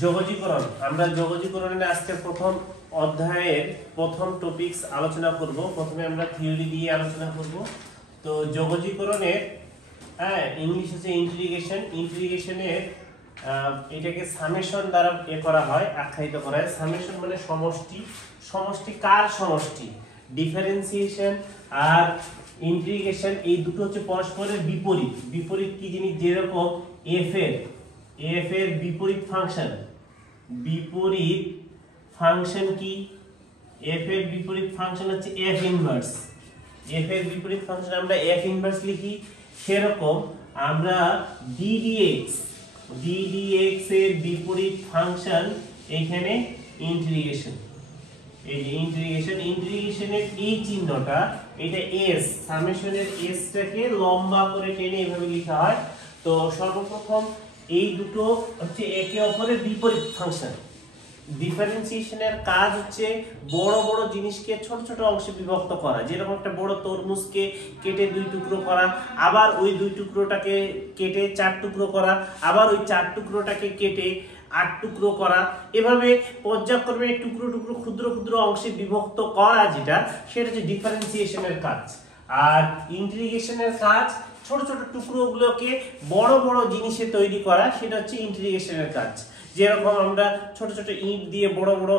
যোগজীকরণ। আমরা যোগজীকরণের আজকে প্রথম অধ্যায়ের প্রথম টপিকস আলোচনা করব। প্রথমে আমরা থিওরি দিয়ে আলোচনা করব। তো যোগজীকরণের ইংলিশ হচ্ছে ইন্টিগ্রেশন। ইন্টিগ্রেশনের এটাকে সামেশন দ্বারা করা হয়, আখ্যায়িত করা হয়। সামেশন মানে সমষ্টি। সমষ্টি কার সমষ্টি? ডিফারেন্সিয়েশন আর ইন্টিগ্রেশন, এই দুটো হচ্ছে পরস্পরের বিপরীত। বিপরীত কি জিনিস? যেরকম এফ এর বিপরীত ফাংশন। বিপরীত ফাংশন কি? এফ এর বিপরীত ফাংশন হচ্ছে এফ ইনভার্স। এফ এর বিপরীত ফাংশন আমরা এফ ইনভার্স লিখি। সেরকম আমরা ddx এর বিপরীত ফাংশন এখানে ইন্টিগ্রেশন। এই যে ইন্টিগ্রেশনের এই চিহ্নটা, এটা এস, সামেশনের এসটাকে লম্বা করে টেনে এভাবে লেখা হয়। তো সর্বপ্রথম এই দুটো হচ্ছে একে অপরের বিপরীত ফাংশন। ডিফারেন্সিয়েশনের কাজ হচ্ছে বড় বড় জিনিসকে ছোট ছোট অংশে বিভক্ত করা। যেরকম একটা বড় তরমুজকে কেটে দুই টুকরো করা, আবার ওই দুই টুকরোটাকে কেটে চার টুকরো করা, আবার ওই চার টুকরোটাকে কেটে 8 টুকরো করা। এভাবে পর্যায়ক্রমে টুকরো টুকরো ক্ষুদ্র ক্ষুদ্র অংশে বিভক্ত করা, সেটা হচ্ছে ডিফারেন্সিয়েশনের কাজ। আর ইন্টিগ্রেশনের কাজ ছোট ছোট টুকরোগুলোকে বড় বড় জিনিসে তৈরি করা, সেটা হচ্ছে ইন্টিগ্রেশনের কাজ। যেরকম আমরা ছোট ছোট ইট দিয়ে বড় বড়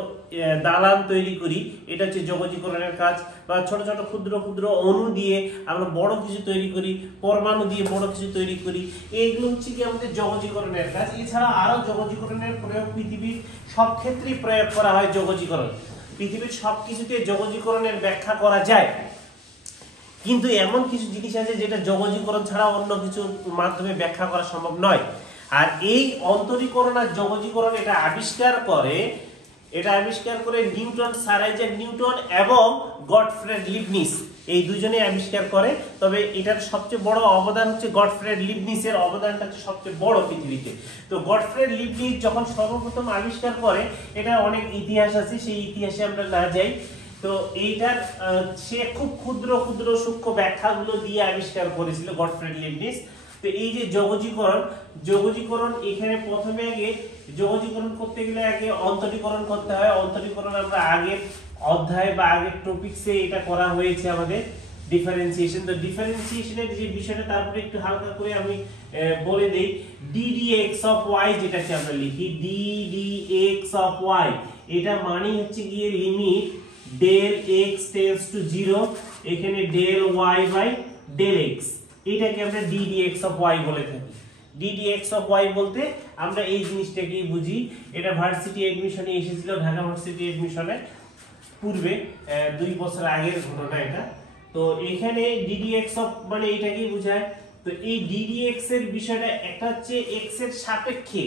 দালান তৈরি করি, এটা হচ্ছে যোগজীকরণের কাজ। বা ছোট ছোট ক্ষুদ্র ক্ষুদ্র অণু দিয়ে আমরা বড় কিছু তৈরি করি, পরমাণু দিয়ে বড় কিছু তৈরি করি। এইগুলো হচ্ছে কি আমাদের যোগজীকরণের কাজ। এছাড়া আরো যোগজীকরণের প্রয়োগ পৃথিবীর সব ক্ষেত্রেই প্রয়োগ করা হয়। যোগজীকরণ পৃথিবীর সব কিছুতে যোগজীকরণের ব্যাখ্যা করা যায়, কিন্তু এমন কিছু জিনিস আছে যেটা যোগজীকরণ ছাড়া অন্য কিছুর মাধ্যমে ব্যাখ্যা করা সম্ভব নয়। আর এই অন্তরীকরণ আর যোগজীকরণ এটা আবিষ্কার করে নিউটন, স্যার আইজ্যাক নিউটন এবং গটফ্রেড লিবনিজ, এই দুজনে আবিষ্কার করে। তবে এটার সবচেয়ে বড় অবদান হচ্ছে গটফ্রেড লিবনিজের অবদানটা হচ্ছে সবচেয়ে বড় পৃথিবীতে। তো গটফ্রেড লিবনিজ যখন সর্বপ্রথম আবিষ্কার করে, এটা অনেক ইতিহাস আছে, সেই ইতিহাসে আমরা না যাই। তো এইটার সে খুব ক্ষুদ্র ক্ষুদ্র সূক্ষ্ম ব্যাখ্যাগুলো দিয়ে আবিষ্কার করেছিল গটফ্রেড লিবনিজ। তো এই যে যোগজীকরণ এখানে প্রথমে আগে যোগজীকরণ করতে গেলে আগে অন্তরীকরণ করতে হয়। অন্তরীকরণ আমরা আগের অধ্যায় বা আগের টপিকসে এটা করা হয়েছে আমাদের ডিফারেন্সিয়েশন। তো ডিফারেন্সিয়েশনের যে বিষয়টা তারপরে একটু হালকা করে আমি বলে দেই। ddx অফ y যেটাকে আমরা লিখি ddx অফ y, এটা মানে হচ্ছে গিয়ে limit del x tends to 0, এখানে del y by del x, এটাকে আমরা ddx অফ y বলে থাকি। ddx অফ y বলতে আমরা এই জিনিসটাকেই বুঝি। এটা ভার্সিটি এডমিশনে এসেছিল, ঢাকা ভার্সিটি এডমিশনে পূর্বে 2 বছর আগের ঘটনা এটা। তো এখানে ddx অফ মানে এটাকেই বোঝায়। তো এই ddx এর বিষয়টা একটা হচ্ছে x এর সাপেক্ষে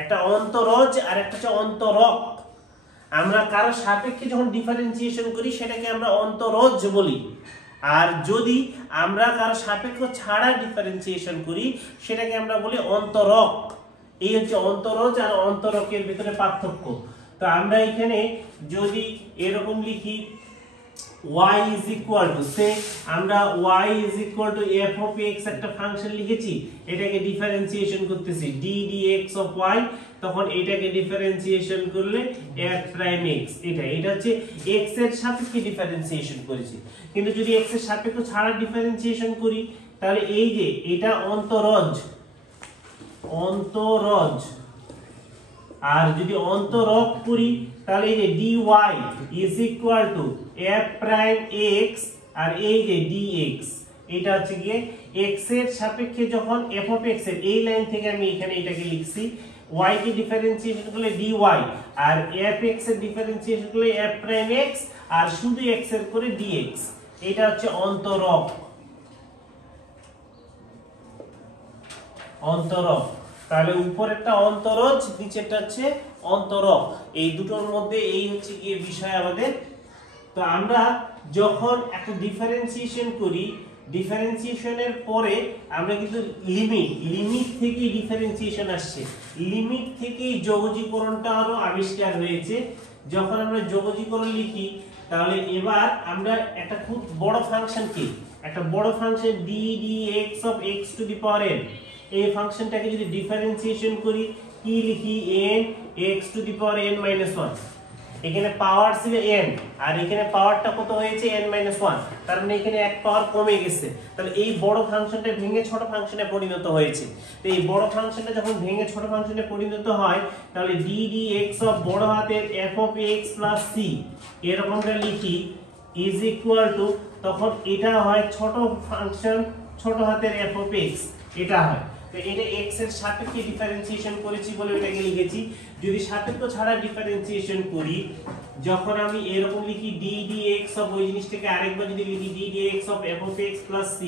একটা অন্তরজ, আর একটা হচ্ছে অন্তরক। আমরা কারো সাপেক্ষে যখন ডিফারেন্সিয়েশন করি সেটাকে আমরা অন্তরজ বলি, আর যদি আমরা কারো সাপেক্ষ ছাড়া ডিফারেন্সিয়েশন করি সেটাকে আমরা বলি অন্তরক। এই হচ্ছে অন্তরজ আর অন্তরকের ভিতরে পার্থক্য। তো আমরা এখানে যদি এরকম লিখি y is equal to, সে আমরা y is equal to f of x একটা ফাংশন লিখেছি, এটাকে ডিফারেন্সিয়েশন করতেছি ddx of y, তখন এটাকে ডিফারেন্সিয়েশন করলে f prime x, এটা হচ্ছে x এর সাপেক্ষে ডিফারেন্সিয়েশন করেছি। কিন্তু যদি x এর সাপেক্ষে ছাড়া ডিফারেন্সিয়েশন করি তাহলে এই যে এটা অন্তরজ, আর যদি অন্তরক করি তাহলে এই যে dy is equal to f prime x, আর এই যে dx, এটা হচ্ছে গিয়ে x এর সাপেক্ষে যখন f of x এর এই লাইন থেকে আমি এখানে এটাকে লিখছি, y কে ডিফারেন্সিয়েশন করলে dy, আর f x এর ডিফারেন্সিয়েশন করলে f prime x, আর শুধু x এর করে dx, এটা হচ্ছে অন্তরক। তাহলে উপরেরটা অন্তরজ, নিচেরটা হচ্ছে অন্তরক। এই দুটোর মধ্যে এই হচ্ছে গিয়ে বিষয় আমাদের। তো আমরা যখন একটা ডিফারেন্সিয়েশন করি, ডিফারেন্সিয়েশনের পরে আমরা কিন্তু লিমিট থেকেই ডিফারেন্সিয়েশন আসছে, লিমিট থেকেই যোগজীকরণটা আরো আবিষ্কার হয়েছে। যখন আমরা যোগজীকরণ লিখি তাহলে এবার আমরা একটা খুব বড় function ddx of x to the power n, এই ফাংশনটাকে যদি ডিফারেন্সিয়েশন করি কি লিখি n x to the power n - 1, এখানে পাওয়ার ছিল n আর এখানে পাওয়ারটা কত হয়েছে n - 1, তার মানে এখানে এক পাওয়ার কমে গেছে। তাহলে এই বড় ফাংশনটা ভেঙে ছোট ফাংশনে পরিণত হয়েছে। তো এই বড় ফাংশনটা যখন ভেঙে ছোট ফাংশনে পরিণত হয় তাহলে d dx অফ বড় হাতের f of x plus c এরকমটা লিখি is equal to, তখন এটা হয় ছোট ফাংশন ছোট হাতের f of x, এটা হয়। তো এটা x এর সাপেক্ষে ডিফারেন্সিয়েশন করেছি বলে এটাকে লিখেছি। যদি সাপেক্ষ ছাড়া ডিফারেন্সিয়েশন করি, যখন আমি এরকম লিখি d dx অফ ওই জিনিসটাকে আরেকবার যদি লিখি d dx of f of x plus c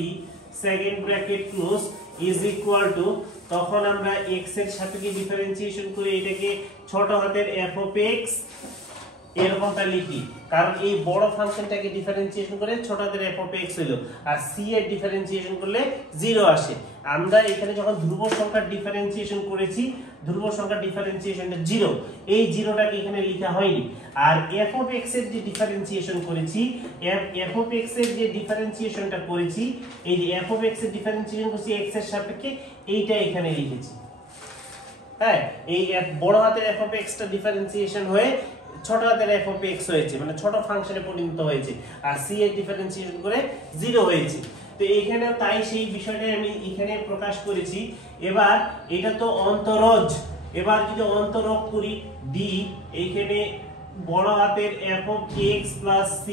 second bracket close is equal to, তখন আমরা x এর সাপেক্ষে ডিফারেন্সিয়েশন করে এটাকে ছোট হাতের f of x এরকমটা লিখি, কারণ এই বড় ফাংশনটাকে ডিফারেন্সিয়েশন করে ছোট হাতের f of x হলো, আর c এর ডিফারেন্সিয়েশন করলে 0 আসে। আমরা এখানে যখন ধ্রুব সংখ্যার ডিফারেন্সিয়েশন করেছি, ধ্রুব সংখ্যার ডিফারেন্সিয়েশনটা 0, এই 0টাকে এখানে লেখা হয়নি। আর f of x এর যে ডিফারেন্সিয়েশন করেছি, f of x এর যে ডিফারেন্সিয়েশনটা করেছি, এই যে f of x এর ডিফারেন্সিয়েশন করেছি x এর সাপেক্ষে, এইটা এখানে লিখেছি। হ্যাঁ, এই বড় হাতের f of x টা ডিফারেন্সিয়েশন হয়ে ছোট হাতের f of x হয়েছে, মানে ছোট ফাংশনে পরিণত হয়েছে, আর c এর ডিফারেন্সিয়েশন করে 0 হয়েছে। তো এখানে তাই সেই বিষয়টা আমি এখানে প্রকাশ করেছি। এবার এটা তো অন্তরজ, এবার যদি অন্তরক করি d, এইখানে বড় হাতের f of x plus c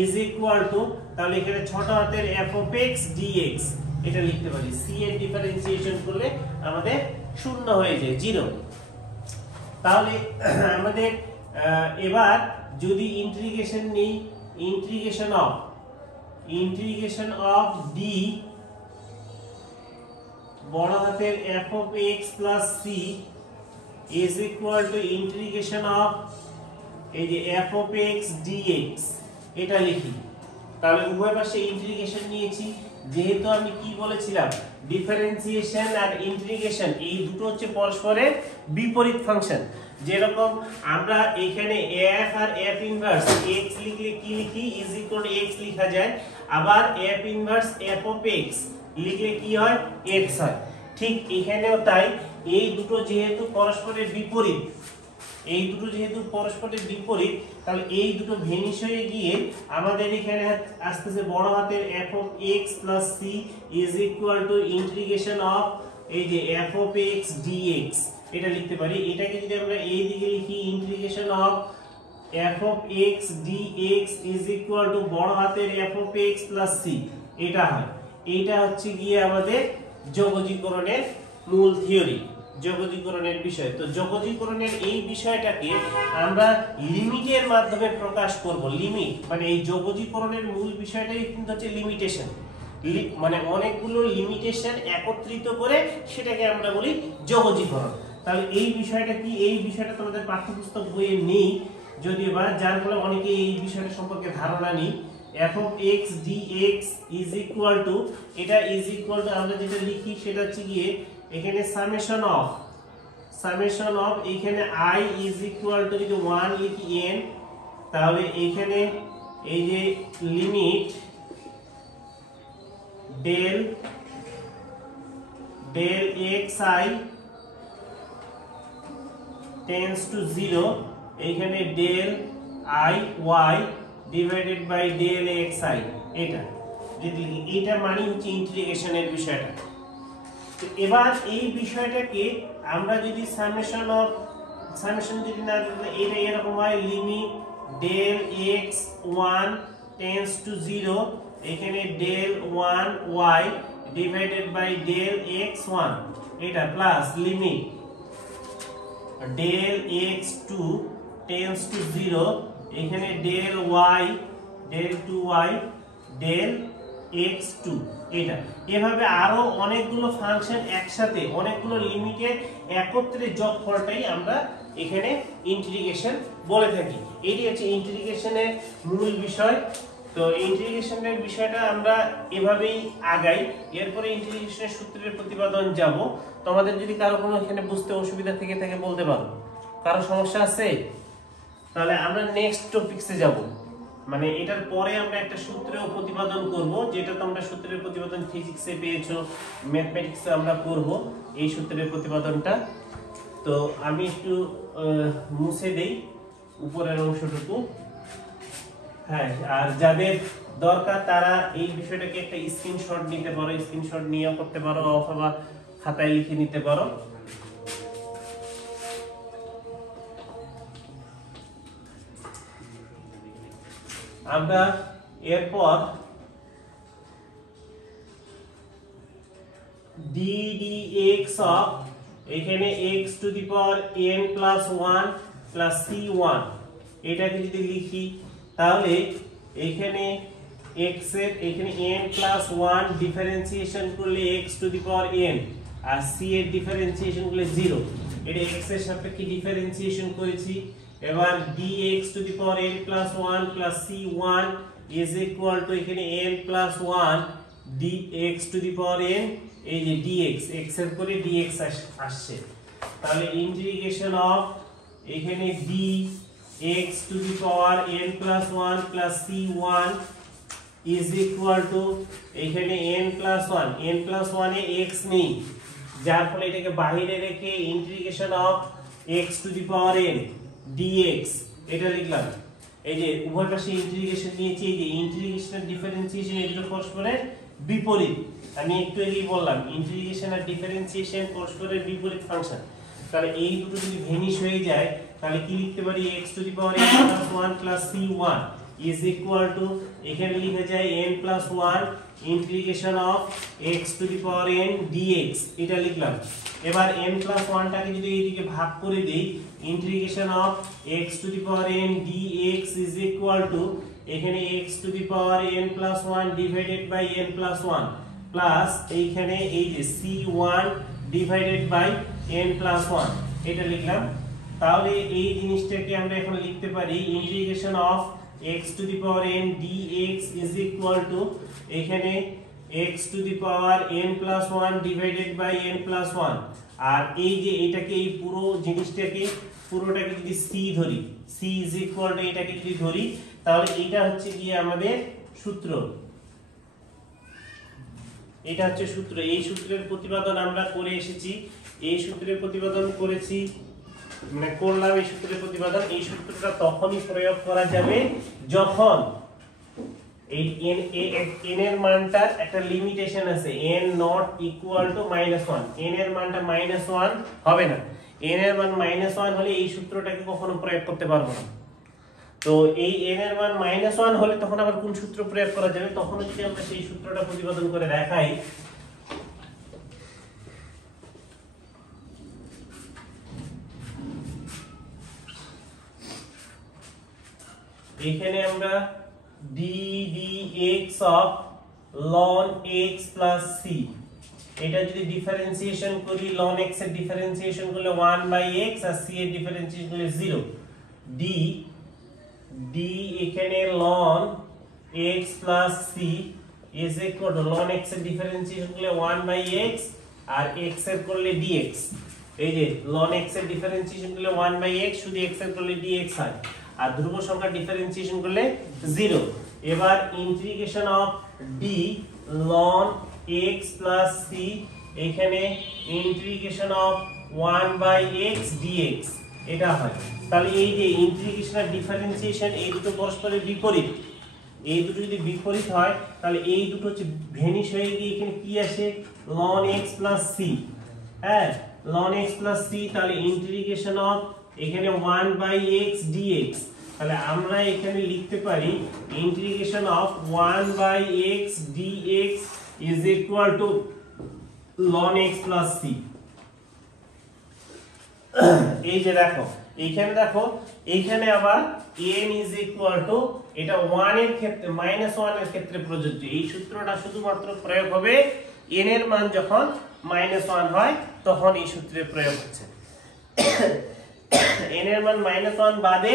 is equal to, তাহলে এখানে ছোট হাতের f of x dx এটা লিখতে পারি। c এর ডিফারেন্সিয়েশন করলে আমাদের 0 হয়ে যায়, 0। তাহলে আমাদের এবার যদি ইন্টিগ্রেশন নেই, ইন্টিগ্রেশন অফ d বড় হাতের f of x plus c is equal to integration of এই যে f of x dx এটা লিখি। তাহলে উভয় পাশে ইন্টিগ্রেশন নিয়েছি, যেহেতু আমি কি বলেছিলাম ডিফারেন্সিয়েশন আর ইন্টিগ্রেশন এই দুটো হচ্ছে পরস্পরের বিপরীত ফাংশন। যেরকম আমরা এখানে f আর f ইনভার্স x লিখলে কি লিখি ইজ ইকুয়াল টু x লেখা যায়, আবার f inverse f of x লিখলে কি হয় x হয়। ঠিক এখানেও তাই, এই দুটো যেহেতু পরস্পরের বিপরীত, তাহলে এই দুটো ভেনিশ হয়ে গিয়ে আমাদের এখানে আসতেছে বড় হাতের f of x plus c is equal to integration of এই যে f of x dx এটা লিখতে পারি। এটাকে যদি আমরা এই দিকে লিখি integration of f of x dx is equal to বড় হাতের f of x plus c এটা হয়। এটা হচ্ছে গিয়ে আমাদের যোগজীকরণের মূল থিওরি, যোগজীকরণের বিষয়। তো যোগজীকরণের এই বিষয়টাকে আমরা লিমিটের মাধ্যমে প্রকাশ করব। লিমিট মানে এই যোগজীকরণের মূল বিষয়টাই কিন্তু হচ্ছে লিমিটেশন, মানে অনেকগুলো লিমিটেশন একত্রিত করে সেটাকে আমরা বলি যোগজীকরণ। তাহলে এই বিষয়টা কি, এই বিষয়টা তোমাদের পাঠ্যপুস্তক বইয়ে নেই যদিও বা, যার ফলে অনেকে এই বিষয়টা সম্পর্কে ধারণা নেই। f of x dx is equal to, এটা is equal to আমরা যেটা লিখি সেটা হচ্ছে গিয়ে এখানে সামেশন অফ এখানে I is equal to যদি 1 লিখি n, তাহলে এখানে এই যে limit del xi tends to 0, এখানে del I y divided by del xi, এটা মানে হচ্ছে ইন্টিগ্রেশনের বিষয়টা। তো এবার এই বিষয়টাকে আমরা যদি সামেশন যদি না দিলে এটা এরকম হয় limit del x1 tends to 0, এখানে del 1y divided by del x1 এটা plus limit del x2 tends to 0, এখানে del y del 2y del x2 এটা। এভাবে আরো অনেকগুলো ফাংশন একসাথে অনেকগুলো লিমিটের একত্রে যোগফলটাই আমরা এখানে ইন্টিগ্রেশন বলে থাকি। এটি হচ্ছে ইন্টিগ্রেশনের মূল বিষয়। তো ইন্টিগ্রেশনের বিষয়টা আমরা এভাবেই আগাই, এরপরে ইন্টিগ্রেশনের সূত্রের প্রতিপাদন যাব। তোমাদের যদি কারো কোনো এখানে বুঝতে অসুবিধা থেকে থাকে বলতে পারো, কারো সমস্যা আছে? তাহলে আমরা নেক্সট টপিকসে যাব, মানে এটার পরে আমরা একটা সূত্রেও প্রতিপাদন করব, যেটা তোমরা সূত্রের প্রতিপাদন ফিজিক্সে পেয়েছো, ম্যাথমেটিক্সে আমরা করব এই সূত্রের প্রতিপাদনটা। তো আমি একটু মুছে দেই উপরের অংশটুকু। হ্যাঁ, আর যাদের দরকার তারা এই বিষয়টাকে একটা স্ক্রিনশট নিতে পারো, স্ক্রিনশট নিয়েও করতে পারো অথবা খাতায় লিখে নিতে পারো। আমরা এরপর ddx অফ এখানে x to the power n plus 1 plus c1 এটাকে যদি লিখি তাহলে এখানে x এর এখানে n প্লাস 1 ডিফারেন্সিয়েশন করলে x to the power n আর c এর ডিফারেন্সিয়েশন করলে 0। এটা x এর সাপেক্ষে ডিফারেন্সিয়েশন করেছি। এবার dx two the power n plus 1 plus c1 is equal to এখানে n plus 1 dx two the power n, এই যে dx x এর পরে dx আসছে, তাহলে ইন্টিগ্রেশন অফ এখানে dx two the power n plus 1 plus c1 is equal to এখানে n plus 1, n plus 1 এ x নেই, যার ফলে এটাকে বাইরে রেখে integration of x to the power n dx এটা লিখলাম। এই যে উভয় পাশে ইন্টিগ্রেশন নিয়েছি, এই যে ইন্টিগ্রেশনের ডিফারেন্সিয়েশন এগুলো পরস্পরের বিপরীত। আমি একটু আগেই বললাম ইন্টিগ্রেশন আর ডিফারেন্সিয়েশন পরস্পরের বিপরীত ফাংশন। তাহলে এই দুটো যদি ভেনিশ হয়ে যায় তাহলে কি লিখতে পারি, x to the power n plus 1 plus c1 is equal to এখানে লিখে যায় n plus 1 integration of x to the power n dx এটা লিখলাম। এবার n প্লাস 1 টাকে যদি এইদিকে ভাগ করে দেই, integration of x to the power n dx is equal to এখানে x to the power n plus 1 divided by n plus 1 plus এইখানে এই যে c1 divided by n plus 1 এটা লিখলাম। তাহলে এই জিনিসটাকে আমরা এখন লিখতে পারি integration of x to the power n dx is equal to এখানে x to the power n plus 1 divided by n plus 1, আর এই যে এটাকে এই পুরো জিনিসটাকে পুরোটাকে যদি c ধরি, c ইজ ইকুয়াল টু এটাকে যদি ধরি তাহলে এটা হচ্ছে গিয়ে আমাদের সূত্র, এটা হচ্ছে সূত্র। এই সূত্রের প্রতিপাদন আমরা করে এসেছি, এই সূত্রের প্রতিপাদন করেছি মানে করলাম এই সূত্রের প্রতিপাদন। এই সূত্রটা তখনই প্রয়োগ করা যাবে যখন এই n এর মানটার একটা লিমিটেশন আছে, n not equal to -1, n এর মানটা -1 হবে না। n এর মান -1 হলে এই সূত্রটাকে কখনো প্রয়োগ করতে পারবো না। তো এই n এর মান -1 হলে তখন আবার কোন সূত্র প্রয়োগ করা যাবে, তখন যদি আমরা সেই সূত্রটা প্রতিপাদন করে দেখাই। এখানে আমরা ddx of ln x plus c এটা যদি ডিফারেন্সিয়েশন করি, ln x এর ডিফারেন্সিয়েশন করলে 1/x আর c এর ডিফারেন্সিয়েশন করলে 0, d এখানে ln x plus c is equal to ln x এর ডিফারেন্সিয়েশন করলে 1/x আর x এর করলে dx। এই যে ln x এর ডিফারেন্সিয়েশন করলে 1/x, শুধু x এর করলে dx হয়, আর ধ্রুব সংখ্যা ডিফারেন্সিয়েশন করলে 0। এবার integration of d ln x plus c এখানে ইন্টিগ্রেশন অফ 1/x dx এটা হয়। তাহলে এই যে ইন্টিগ্রেশন আর ডিফারেন্সিয়েশন এই দুটো পরস্পরের বিপরীত, এই দুটো যদি বিপরীত হয় তাহলে এই দুটো হচ্ছে ভেনিশ হয়ে গিয়ে এখানে কি আসে, ln x plus c। হ্যাঁ, ln x plus c, তাহলে ইন্টিগ্রেশন অফ এখানে 1/x dx, তাহলে আমরা এখানে লিখতে পারি integration of 1/x dx is equal to ln x plus c। এই যে দেখো এইখানে দেখো এইখানে আবার n is equal to এটা 1 এর ক্ষেত্রে -1 এর ক্ষেত্রে প্রযোজ্য। এই সূত্রটা শুধুমাত্র প্রয়োগ হবে n এর মান যখন -1 হয় তখন এই সূত্রের প্রয়োগ হচ্ছে। n এর মান -1 বাদে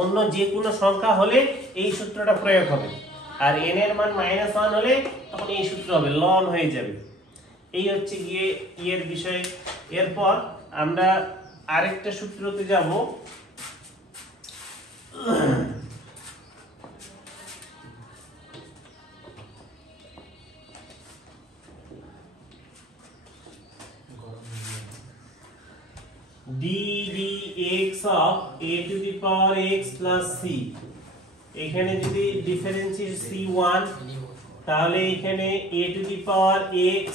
অন্য যে কোনো সংখ্যা হলে এই সূত্রটা প্রয়োগ হবে, আর n এর মান -1 হলে তখন এই সূত্র হবে, ln হয়ে যাবে। এই হচ্ছে গিয়ে এর বিষয়। এরপর আমরা আরেকটা সূত্রতে যাব, d dx of a to the power x plus c, এখানে যদি ডিফারেন্সিয়েট c1 তাহলে এখানে a to the power x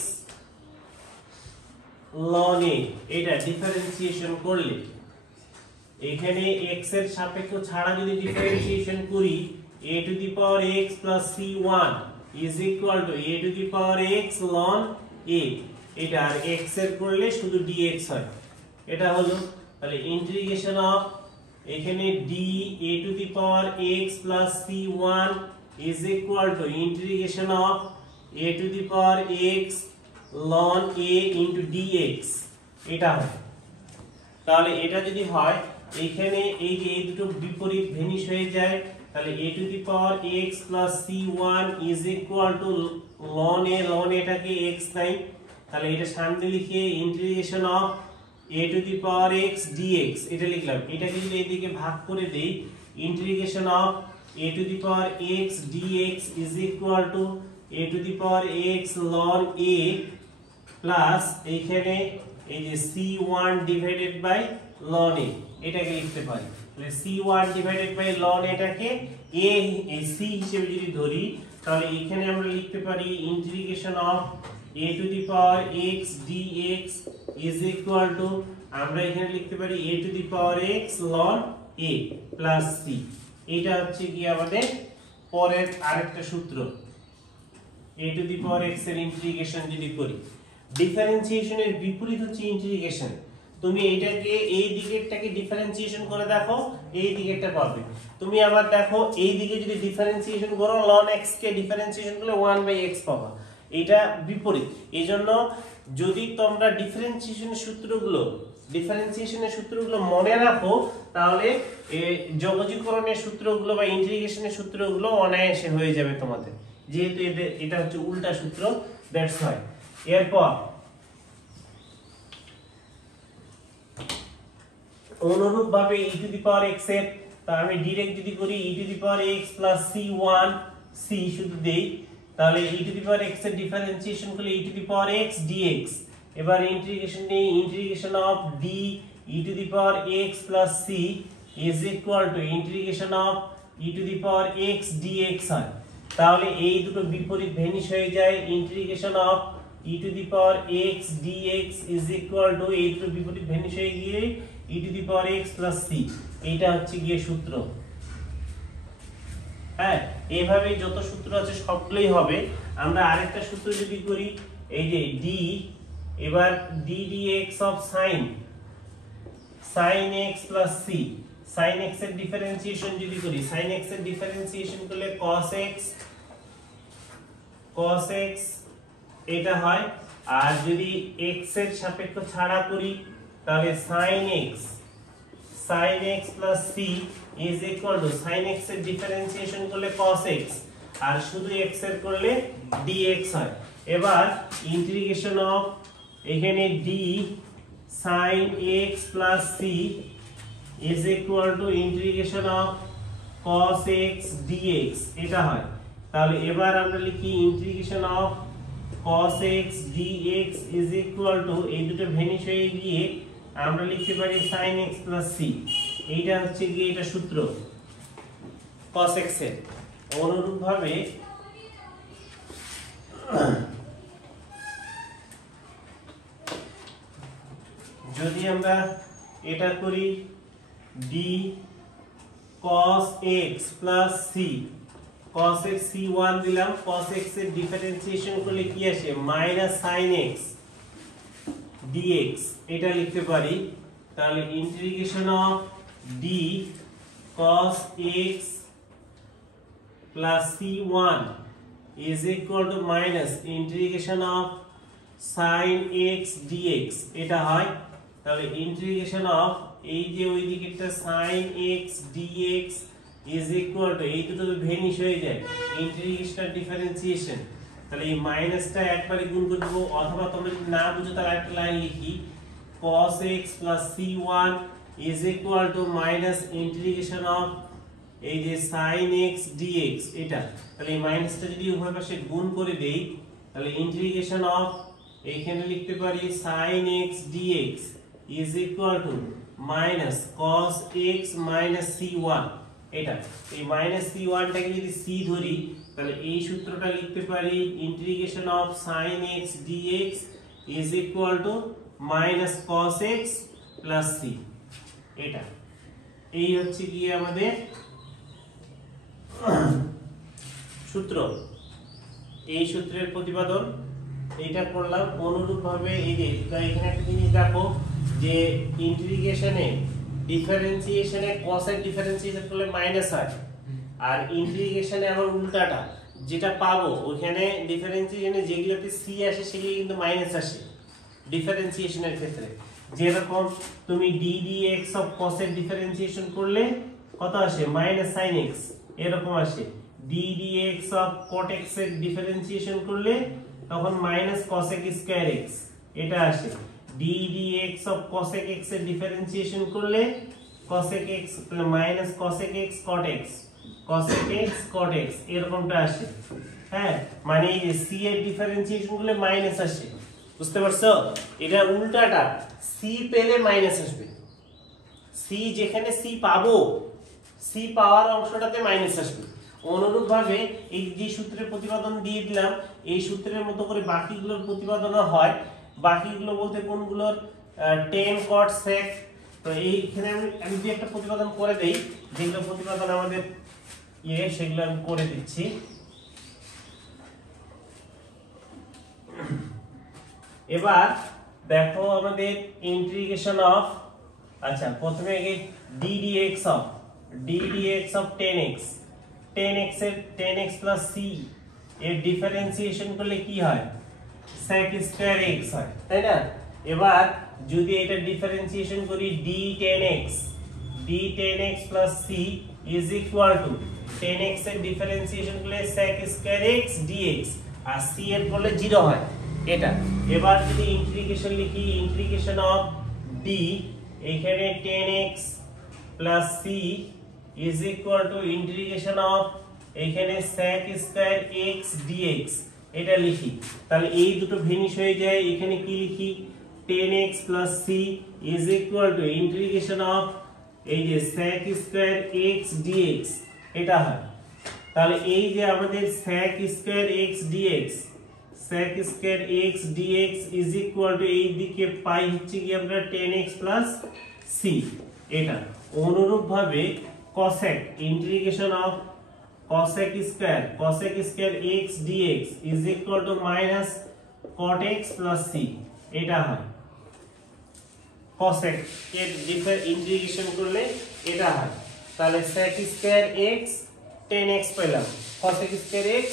ln a, এটা ডিফারেন্সিয়েশন করলে এখানে x এর সাপেক্ষ ছাড়া যদি ডিফারেন্সিয়েশন করি a to the power x plus c1 is equal to a to the power x ln a, এটা আর x এর করলে শুধু dx হয়, এটা হলো তাহলে ইন্টিগ্রেশন অফ এখানে d a to the power x plus c1 is equal to integration of a to the power x ln a into dx, এটা হয়। তাহলে এটা যদি হয় এখানে এই যে এই দুটো বিপরীত ভেনিশ হয়ে যায়, তাহলে a to the power x plus c1 is equal to ln a এটাকে x নাই, তাহলে এটা সামনে লিখে integration of a to the power x dx, এটা লিখলাম। এটাকে যদি এদিকে ভাগ করে দেই integration of a to the power x dx is equal to a to the power x ln a plus এইখানে এই যে c1 divided by ln a, এটাকে লিখতে পারি। তাহলে c1 ডিভাইডেড বাই ln এটাকে a c হিসেবে যদি ধরি তাহলে এখানে আমরা লিখতে পারি integration of a to the power x dx is equal to, আমরা এখানে লিখতে পারি a to the power x ln a plus c, এটা হচ্ছে কি আমাদের পরের আরেকটা সূত্র। a to the power x এর ইন্টিগ্রেশন যদি করি, ডিফারেন্সিয়েশনের বিপরীত হচ্ছে ইন্টিগ্রেশন। তুমি এইটাকে এই দিকেরটাকে ডিফারেন্সিয়েশন করে দেখো, এই দিকেরটা পাবে। তুমি আবার দেখো এই দিকে যদি ডিফারেন্সিয়েশন করো ln x কে ডিফারেন্সিয়েশন করলে 1/x পাবা, এটা বিপরীত। এইজন্য যদি তোমরা ডিফারেন্সিয়েশনের সূত্রগুলো মনে রাখো তাহলে যোগজীকরণের সূত্রগুলো বা ইন্টিগ্রেশনের সূত্রগুলো অনায়াসে হয়ে যাবে তোমাদের, যেহেতু এটা হচ্ছে উল্টা সূত্র, দ্যাটস হোয়াই। এরপর অনুরূপ ভাবে e to the power x এর, তা আমি ডাইরেক্ট যদি করি e to the power x plus c1 c শুধু দেই, তাহলে e to the power x এর ডিফারেন্সিয়েশন করলে e to the power x dx, এবার ইন্টিগ্রেশন নেই integration of d e to the power x plus c is equal to integration of e to the power x dx হয়। তাহলে এই দুটো বিপরীত vanish হয়ে যায়, integration of e to the power x dx is equal to, এই দুটো বিপরীত ভেনিশ হয়ে গিয়ে e to the power x plus c, এইটা হচ্ছে গিয়ে সূত্র। হ্যাঁ, এইভাবে যত সূত্র আছে সবগুলোই হবে। আমরা আরেকটা সূত্র যদি করি এই যে d, এবার d dx of sin x plus c, sin x এর ডিফারেন্সিয়েশন যদি করি, sin x এর ডিফারেন্সিয়েশন করলে cos x এটা হয়, আর যদি x এর সাপেক্ষ ছাড়া করি তাহলে sin x plus c is equal to, sin x এর ডিফারেন্সিয়েশন করলে cos x আর শুধু x এর করলে dx হয়। এবার ইন্টিগ্রেশন অফ এখানে d sin x plus c is equal to integration of cos x dx, এটা হয়। তাহলে এবার আমরা লিখি integration of cos x dx is equal to, এই দুটো ভেনিশ হয়ে গিয়ে আমরা লিখতে পারি sin x plus c, এইটা হচ্ছে গিয়ে এটা সূত্র cos x এর। অনুরূপ ভাবে যদি আমরা এটা করি d cos x plus c, cos x c1 দিলাম, cos x এর ডিফারেন্সিয়েশন করলে কি আসে minus sin x dx, এটা লিখতে পারি। তাহলে integration of d cos x plus c1 is equal to minus integration of sin x dx, এটা হয়। তাহলে ইন্টিগ্রেশন অফ এই যে ওই দিকেরটা sin x dx is equal to, এই দুটো ভেনিশ হয়ে যায় ইন্টিগ্রেশন ডিফারেন্সিয়েশন, তাহলে এই মাইনাসটা একবারে গুণ করে দেব, অথবা তোমরা যদি না বুঝো তাহলে একটা লাইন লিখি cos x plus c1 is equal to minus integration of এই যে sin x dx, এটা। তাহলে এই মাইনাসটা যদি উভয় পাশে গুণ করে দেই তাহলে ইন্টিগ্রেশন অফ এইখানে লিখতে পারি sin x dx is equal to minus cos x minus c1। এটা এই মাইনাস c1 টাকে যদি c ধরি তাহলে এই সূত্রটা লিখতে পারি integration of sin x dx is equal to minus cos x plus c। এটা এই হচ্ছে কি আমাদের সূত্র, এই সূত্রের প্রতিপাদন এটা করলাম। অনুরূপভাবে এই যে এখানে একটা জিনিস দেখো যে ইন্টিগ্রেশনে ডিফারেন্সিয়েশনে cos এর ডিফারেন্সিয়েশন করলে মাইনাস হয়, আর ইন্টিগ্রেশনে আবার উল্টাটা, যেটা পাবো ওখানে ডিফারেন্সিয়েশনে যেগুলোতে c আসে সেগুলো কিন্তু মাইনাস আসে ডিফারেন্সিয়েশনের ক্ষেত্রে। যেরকম তুমি d dx অফ cos এর ডিফারেন্সিয়েশন করলে কত আসে মাইনাস sin x, এরকম আসে d dx of cot x এর ডিফারেন্সিয়েশন করলে তখন মাইনাস cosec স্কয়ার x এটা আসে। d dx of cosec x এর ডিফারেন্সিয়েশন করলে cosec x minus cosec x cot x, cosec x cot x এরকমটা আসে। হ্যাঁ, মানে এই যে c এর ডিফারেন্সিয়েশন করলে মাইনাস আসে, বুঝতে পারছো? এটা উল্টাটা, c পেলে মাইনাস আসবে, c যেখানে c পাবো c পাওয়ার অংশটাতে মাইনাস আসবে। অনুরূপভাবে এই যে সূত্রের প্রতিপাদন দিয়ে দিলাম এই সূত্রের মতো করে বাকিগুলোর প্রতিপাদনও হয়। বাকিগুলো বলতে কোনগুলোর tan cot sec, তো এইখানে আমি যদি একটা প্রতিপাদন করে দেই যেগুলো প্রতিপাদন আমাদের সেগুলো আমি করে দিচ্ছি। এবার দেখো আমাদের ইন্টিগ্রেশন অফ, আচ্ছা প্রথমে d dx of tan x এর tan x প্লাস c এর ডিফারেন্সিয়েশন করলে কি হয় sec স্কয়ার x হয়, তাই না? এবার যদি এটা ডিফারেন্সিয়েশন করি d tan x plus c is equal two tan x এর ডিফারেন্সিয়েশন করলে sec স্কয়ার x dx, আর c এর করলে 0 হয় এটা। এবার যদি ইন্টিগ্রেশন লিখি ইন্টিগ্রেশন অফ d এখানে tan x plus c is equal two integration of এখানে sec স্কয়ার x dx এটা লিখি, তাহলে এই দুটো ভেনিশ হয়ে যায়। এখানে কি লিখি tan x plus c is equal two integration of এই যে sec স্কয়ার x dx এটা হয়। তাহলে এই যে আমাদের sec square x dx is equal two এই দিকে পাই হচ্ছে কি আমরা tan x প্লাস c এটা। অনুরূপভাবে cosec integration of cosec square x dx is equal to minus cot x plus c এটা হয়। cosec এর ইন্টিগ্রেশন করলে এটা হয়, তাহলে sec square x tan x পেলাম, cosec square x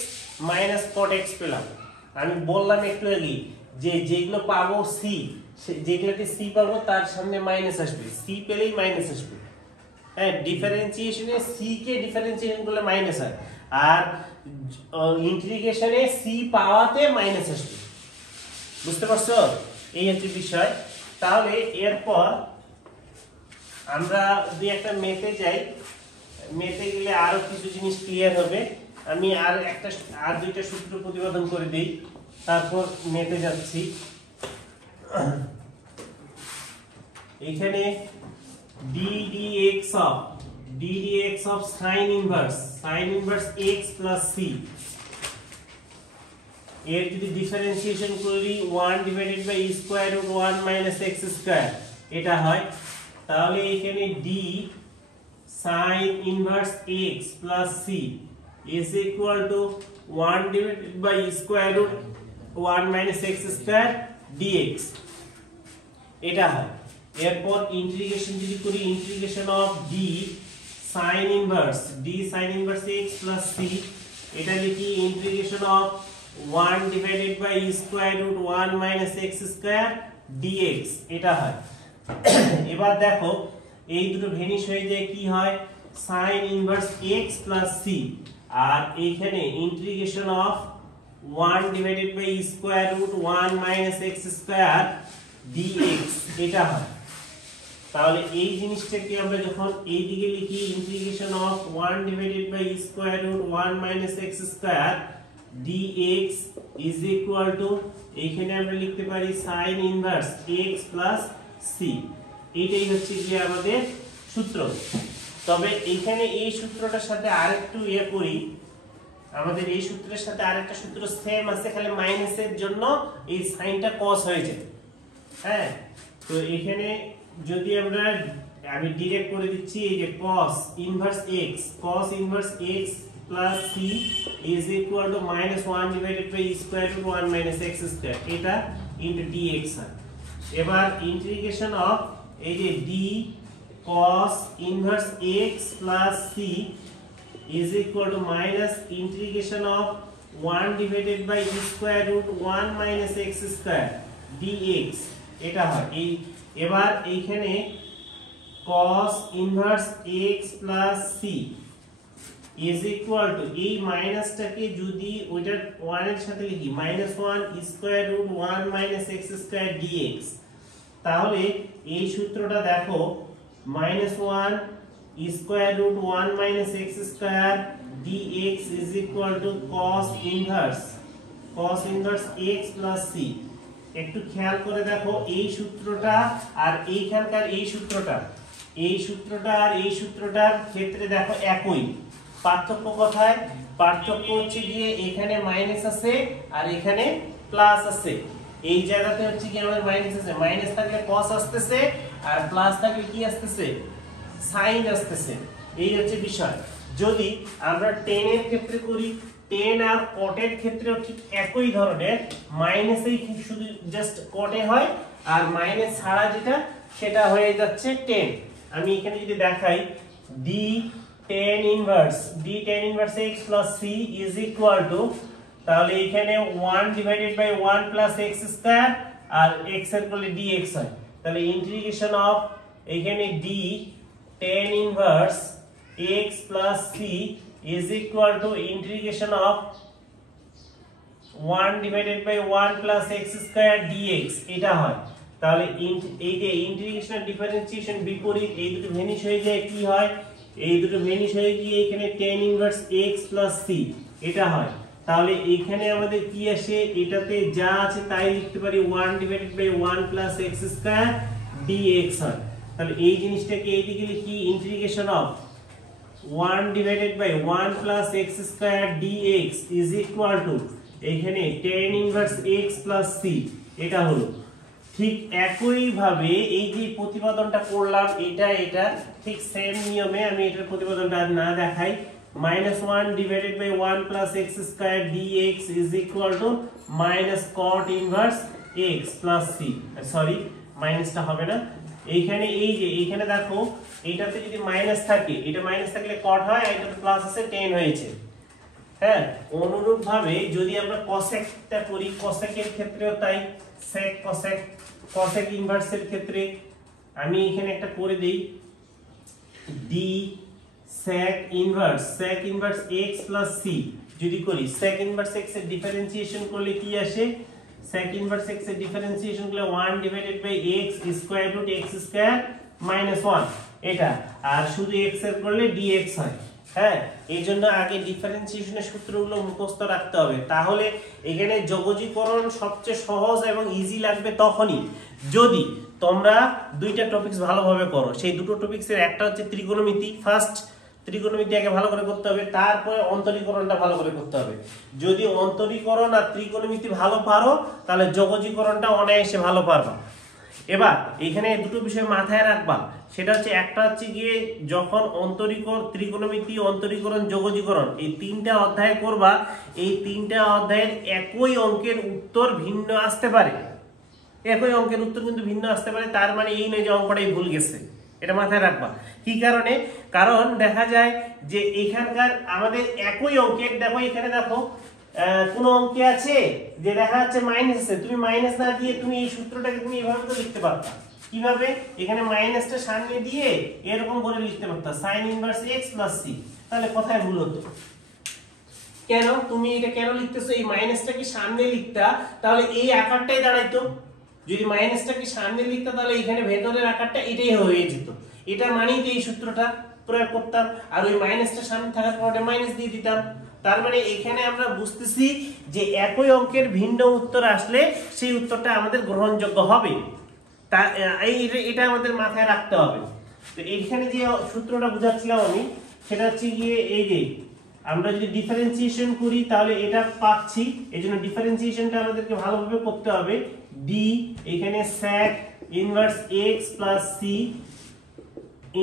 minus cot x পেলাম। আমি বললাম একটু আগে যে যেগুলো পাবো c, যেগুলোতে c পাবো তার সামনে মাইনাস আসবে, c পেলেই মাইনাস আসবে। হ্যাঁ, ডিফারেন্সিয়েশনে c কে ডিফারেন্সিয়েশন করলে মাইনাস হয়, আর ইন্টিগ্রেশনে c পাওয়াতে মাইনাস আসবে, বুঝতে পারছো? এই হচ্ছে বিষয়। তাহলে এরপর আমরা যদি একটা মেথে যাই, মেথে গেলে আরো কিছু জিনিস ক্লিয়ার হবে। আমি আর দুইটা সূত্র প্রতিপাদন করে দেই, তারপর মেথে যাচ্ছি। এখানে d dx of sin inverse x plus c এর যদি ডিফারেন্সিয়েশন করি 1 divided by square root 1 minus x square এটা হয়। তাহলে এখানে d sin inverse x plus c is equal to 1 divided by square root 1 minus x square dx এটা হয়। এরপর ইন্টিগ্রেশন যদি করি integration of d sin inverse x plus c এটা লিখি integration of 1 divided by square root 1 minus x square dx এটা হয়। এবার দেখো এই দুটো ভেনিশ হয়ে যায়, কি হয় sin inverse x plus c, আর এইখানে integration of 1 divided by square root 1 minus x square dx এটা হয়। তাহলে এই জিনিসটাকে আমরা যখন এই দিকে লিখি integration of 1 divided by square root 1 minus x square dx is equal to এইখানে আমরা লিখতে পারি sin inverse x plus C. এইটাই হচ্ছে কি আমাদের সূত্র। তবে এইখানে এই সূত্রটার সাথে আরেকটু করি, আমাদের এই সূত্রের সাথে আরেকটা সূত্র সেম আছে, খালি মাইনাসের জন্য এই সাইনটা cos হয়ে যায়। হ্যাঁ, তো এখানে যদি আমি ডিরেক্ট করে দিচ্ছি, এই যে cos inverse x plus c is equal to -1 divided by e square root 1 minus x square, এটা into dx হয়। এবার ইন্টিগ্রেশন অফ এই যে d cos inverse x plus c is equal to minus integration of 1 divided by e square root 1 minus x square dx, এটা হয়। এবার এইখানে cos inverse x plus c is equal to এই মাইনাসটাকে যদি ওইটার 1 এর সাথে লিখি -1 square root 1 minus x square dx, তাহলে এই সূত্রটা দেখো -1 square root 1 minus x square dx is equal to cos inverse x plus c। একটু খেয়াল করে দেখো এই সূত্রটা আর এইখানকার এই সূত্রটা আর এই সূত্রটার ক্ষেত্রে দেখো একই। পার্থক্য কোথায়? পার্থক্য হচ্ছে গিয়ে এখানে মাইনাস আছে আর এখানে প্লাস আছে। এই জায়গাতে হচ্ছে কি আমাদের মাইনাস আছে, মাইনাস থাকলে cos আসতেছে আর প্লাস থাকলে কি আসতেছে, সাইন আসতেছে। এই হচ্ছে বিষয়। যদি আমরা tan এর ক্ষেত্রে করি, tan আর cot এর ক্ষেত্রেও ঠিক একই ধরনের, মাইনাসেই শুধু জাস্ট cot এ হয় আর মাইনাস ছাড়া যেটা সেটা হয়ে যাচ্ছে tan। আমি এখানে যদি দেখাই d tan inverse x plus c is equal to, তাহলে এখানে 1 divided by 1 plus x square R x এর করলে dx হয়। তাহলে ইন্টিগ্রেশন অফ এখানে d tan inverse x plus c is equal to integration of 1 divided by 1 plus x square dx, এটা হয়। তাহলে এই যে ইন্টিগ্রেশন ডিফারেন্সিয়েশন বিপরীত, এই দুটো ভ্যানিশ হয়ে যায়, কি হয়, এই দুটো ভ্যানিশ হয়ে গিয়ে এখানে tan inverse x plus c এটা হয়। তাহলে এখানে আমাদের কি আসে, এটাতে যা আছে তাই লিখতে পারি, 1 divided by 1 plus x square dx হয়। তাহলে এই জিনিসটাকে এইদিকে লিখি, integration of 1 divided by 1 plus x square dx is equal to এখানে tan inverse x plus c, এটা হলো। ঠিক একই ভাবে এই যে প্রতিপাদনটা করলাম, এটা ঠিক সেম নিয়মে আমি এটার প্রতিপাদনটা না দেখাই, -1 divided by 1 plus x square dx is equal to minus cot inverse x plus c, sorry মাইনাসটা হবে না, এইখানে এই যে এইখানে দেখো এইটাতে যদি মাইনাস থাকে, এটা মাইনাস থাকলে cot হয়, আর এটাতে প্লাস আছে tan হয়েছে। হ্যাঁ, অনুরূপ ভাবে যদি আমরা cosecটা করি, cosec এর ক্ষেত্রেও তাই, sec cosec ইনভার্স এর ক্ষেত্রে আমি এখানে একটা করে দেই, d sec inverse x plus c যদি করি, sec inverse x এর ডিফারেন্সিয়েশন করলে কি আসে, sec inverse x এর ডিফারেন্সিয়েশন করলে 1 divided by x square root x square minus 1, এটা, আর শুধু x এর করলে dx হয়। হ্যাঁ, এই জন্য আগে ডিফারেন্সিয়েশনের সূত্রগুলো মুখস্থ রাখতে হবে, তাহলে এখানে যোগজীকরণ সবচেয়ে সহজ এবং ইজি লাগবে তখনই যদি তোমরা দুইটা টপিকস ভালোভাবে করো। সেই দুটো টপিকসের একটা হচ্ছে ত্রিকোণমিতি, ফার্স্ট ত্রিকোণমিতি আগে ভালো করে করতে হবে, তারপরে অন্তরীকরণটা ভালো করে করতে হবে। যদি অন্তরীকরণ আর ত্রিকোণমিতি ভালো পারো তাহলে যোগজীকরণটা অনায়াসে ভালো পারবা। এবার এখানে দুটো বিষয় মাথায় রাখবা, সেটা হচ্ছে একটা হচ্ছে গিয়ে যখন ত্রিকোণমিতি, অন্তরীকরণ, যোগজীকরণ এই তিনটা অধ্যায় করবা, এই তিনটা অধ্যায়ের একই অঙ্কের উত্তর ভিন্ন আসতে পারে, একই অঙ্কের উত্তর কিন্তু ভিন্ন আসতে পারে। তার মানে এই নয় যে অঙ্কটাই ভুল গেছে, এটা মাথায় রাখবা। কি কারণে? কারণ দেখা যায় যে এখানকার আমাদের একই অঙ্কের, দেখো এখানে দেখো কোন অঙ্কে আছে যে দেখা যাচ্ছে মাইনাস আছে, তুমি মাইনাস না দিয়ে তুমি এই সূত্রটাকে তুমি এভাবে তো লিখতে পারতা। কিভাবে? এখানে মাইনাসটা সামনে দিয়ে এরকম করে লিখতে পারতা, sin inverse x plus c। তাহলে কোথায় ভুল হতো? কেন তুমি এটা কেন লিখতেছো? এই মাইনাসটা কি সামনে লিখতা তাহলে এই আকারটাই দাঁড়াইতো। যদি মাইনাসটা কি সামনে লিখতা তাহলে এখানে ভেতরের আকারটা এটাই হয়ে যেত। এটা মানেই তো এই সূত্রটা প্রয়োগ করতাম, আর ওই মাইনাসটা সামনে থাকার কারণে মাইনাস দিয়ে দিতাম। তার মানে এখানে আমরা বুঝতেছি যে একই অঙ্কের ভিন্ন উত্তর আসলে সেই উত্তরটা আমাদের গ্রহণযোগ্য হবে। এটা আমাদের মাথায় রাখতে হবে। তো এইখানে যে সূত্রটা বুঝাচ্ছিলাম আমি, সেটা হচ্ছে গিয়ে এই যে আমরা যদি ডিফারেন্সিয়েশন করি তাহলে এটা পাচ্ছি, এজন্য ডিফারেন্সিয়েশনটা আমাদেরকে ভালোভাবে করতে হবে। ডি এখানে sec inverse x plus c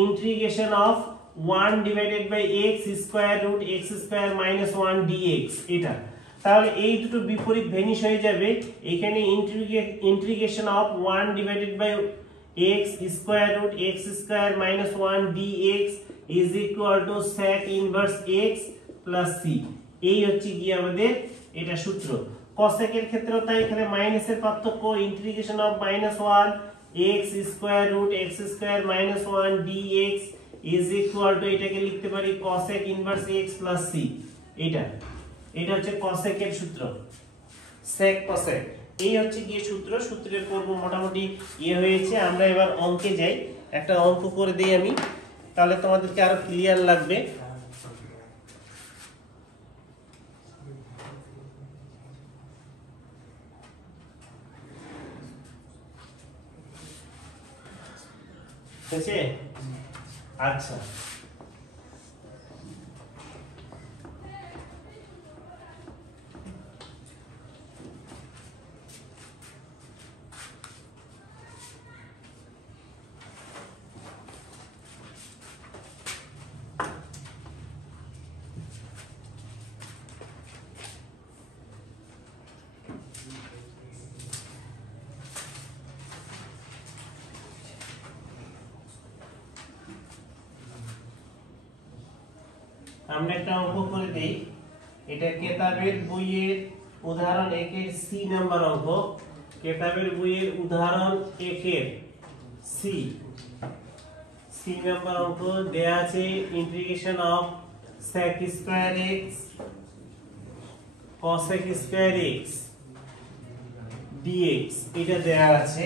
integration of 1 divided by x square root x square minus 1 dx। এটা তাহলে এই দুটো বিপরীত ভেনিশ হয়ে যাবে। এখানে integration of 1 divided by x square root x square minus 1 dx is equal to sec inverse x plus c। এই হচ্ছে কি আমাদের এটা সূত্র। cosec এর ক্ষেত্রেও তাই, এখানে মাইনাসের পার্থক্য, integration of -1 x square root x square minus 1 dx is equal to এটাকে লিখতে পারি cosec inverse x plus c। এটা হচ্ছে cosec এর সূত্র, sec cosec। এই হচ্ছে কি সূত্র। সূত্রের পর্ব মোটামুটি হয়েছে। আমরা এবার অঙ্কে যাই, একটা অঙ্ক করে দেই আমি, তাহলে তোমাদেরকে আরো ক্লিয়ার লাগবে। আচ্ছা, আমরা একটা অঙ্ক করে দেই। এটা কেতাবের বইয়ের উদাহরণ 1 এর সি নাম্বার অঙ্ক। কেতাবের বইয়ের উদাহরণ 1 এর সি নাম্বার অঙ্ক দেয়া আছে। Integration of sec square x cosec square x dx এটা দেয়া আছে।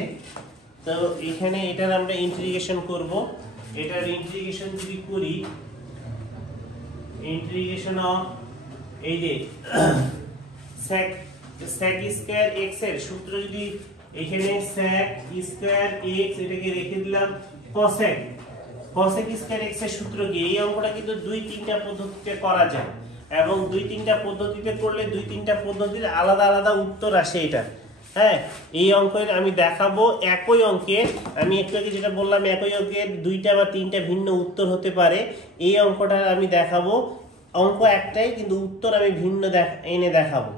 তো এখানে এটার আমরা ইন্টিগ্রেশন করব। এটার ইন্টিগ্রেশন যদি করি, ইন্টিগ্রেশন অফ এই যে sec স্কয়ার x এর সূত্র যদি এখানে sec স্কয়ার x এটাকে রেখে দিলাম cosec স্কয়ার x এর সূত্র কি? এই অঙ্কটা কিন্তু 2-3টা পদ্ধতিতে করা যায়, এবং 2-3টা পদ্ধতিতে করলে 2-3টা পদ্ধতির আলাদা আলাদা উত্তর আসে এটা। হ্যাঁ, এই অঙ্কের আমি দেখাবো একই অঙ্কে, আমি একটু আগে যেটা বললাম একই অঙ্কের 2টা বা 3টা ভিন্ন উত্তর হতে পারে। এই অঙ্কটা আমি দেখাবো, অঙ্ক একটাই কিন্তু উত্তর আমি ভিন্ন এনে দেখাবো,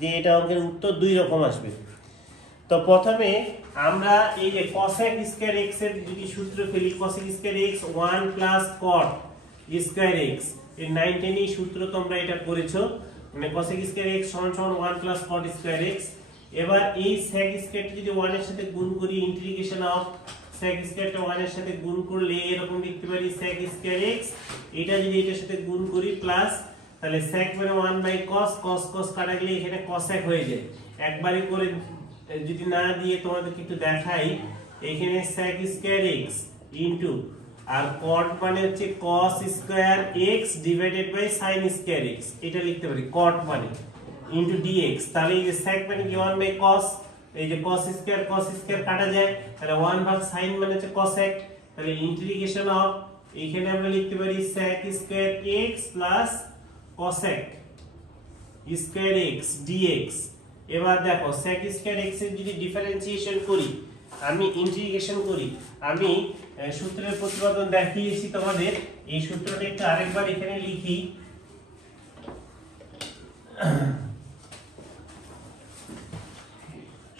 যে এটা অঙ্কের উত্তর 2 রকম আসবে। তো প্রথমে আমরা এই যে cosec স্কয়ার x এর যদি সূত্র ফেলি, cosec square x 1 plus cot square x, এই 9-10 এই সূত্র তোমরা এটা করেছো, মানে cosec স্কয়ার x সমান 1 প্লাস cot স্কয়ার x। এবার এই sec স্কয়ারটা যদি 1 এর সাথে গুণ করি, ইন্টিগ্রেশন অফ sec স্কয়ারটা 1 এর সাথে গুণ করলে এরকম লিখতে পারি sec স্কয়ার x। এটা যদি এটার সাথে গুণ করি প্লাস, তাহলে sec মানে 1 বাই cos, cos কাটা গেলে এখানে cosec হয়ে যায়। একবারই করে যদি না দিয়ে তোমাদেরকে একটু দেখাই, এখানে sec স্কয়ার x ইনটু আর cot মানে হচ্ছে cos square x divided by sin square x, এটা লিখতে পারি cot মানে ইনটু dx। তাহলে এই যে sec মানে কি 1 বাই cos, এই যে cos স্কয়ার কাটা যায়, তাহলে 1 ভাগ sin মানে হচ্ছে cosec। তাহলে ইন্টিগ্রেশন অফ এখানে আমরা লিখতে পারি sec square x plus cosec square x dx। এবার দেখো sec স্কয়ার x এর যদি ডিফারেন্সিয়েশন করি, আমি ইন্টিগ্রেশন করি, আমি সূত্রের প্রতিপাদন দেখিয়েছি তোমাদের। এই সূত্রটা একটু আরেকবার এখানে লিখি।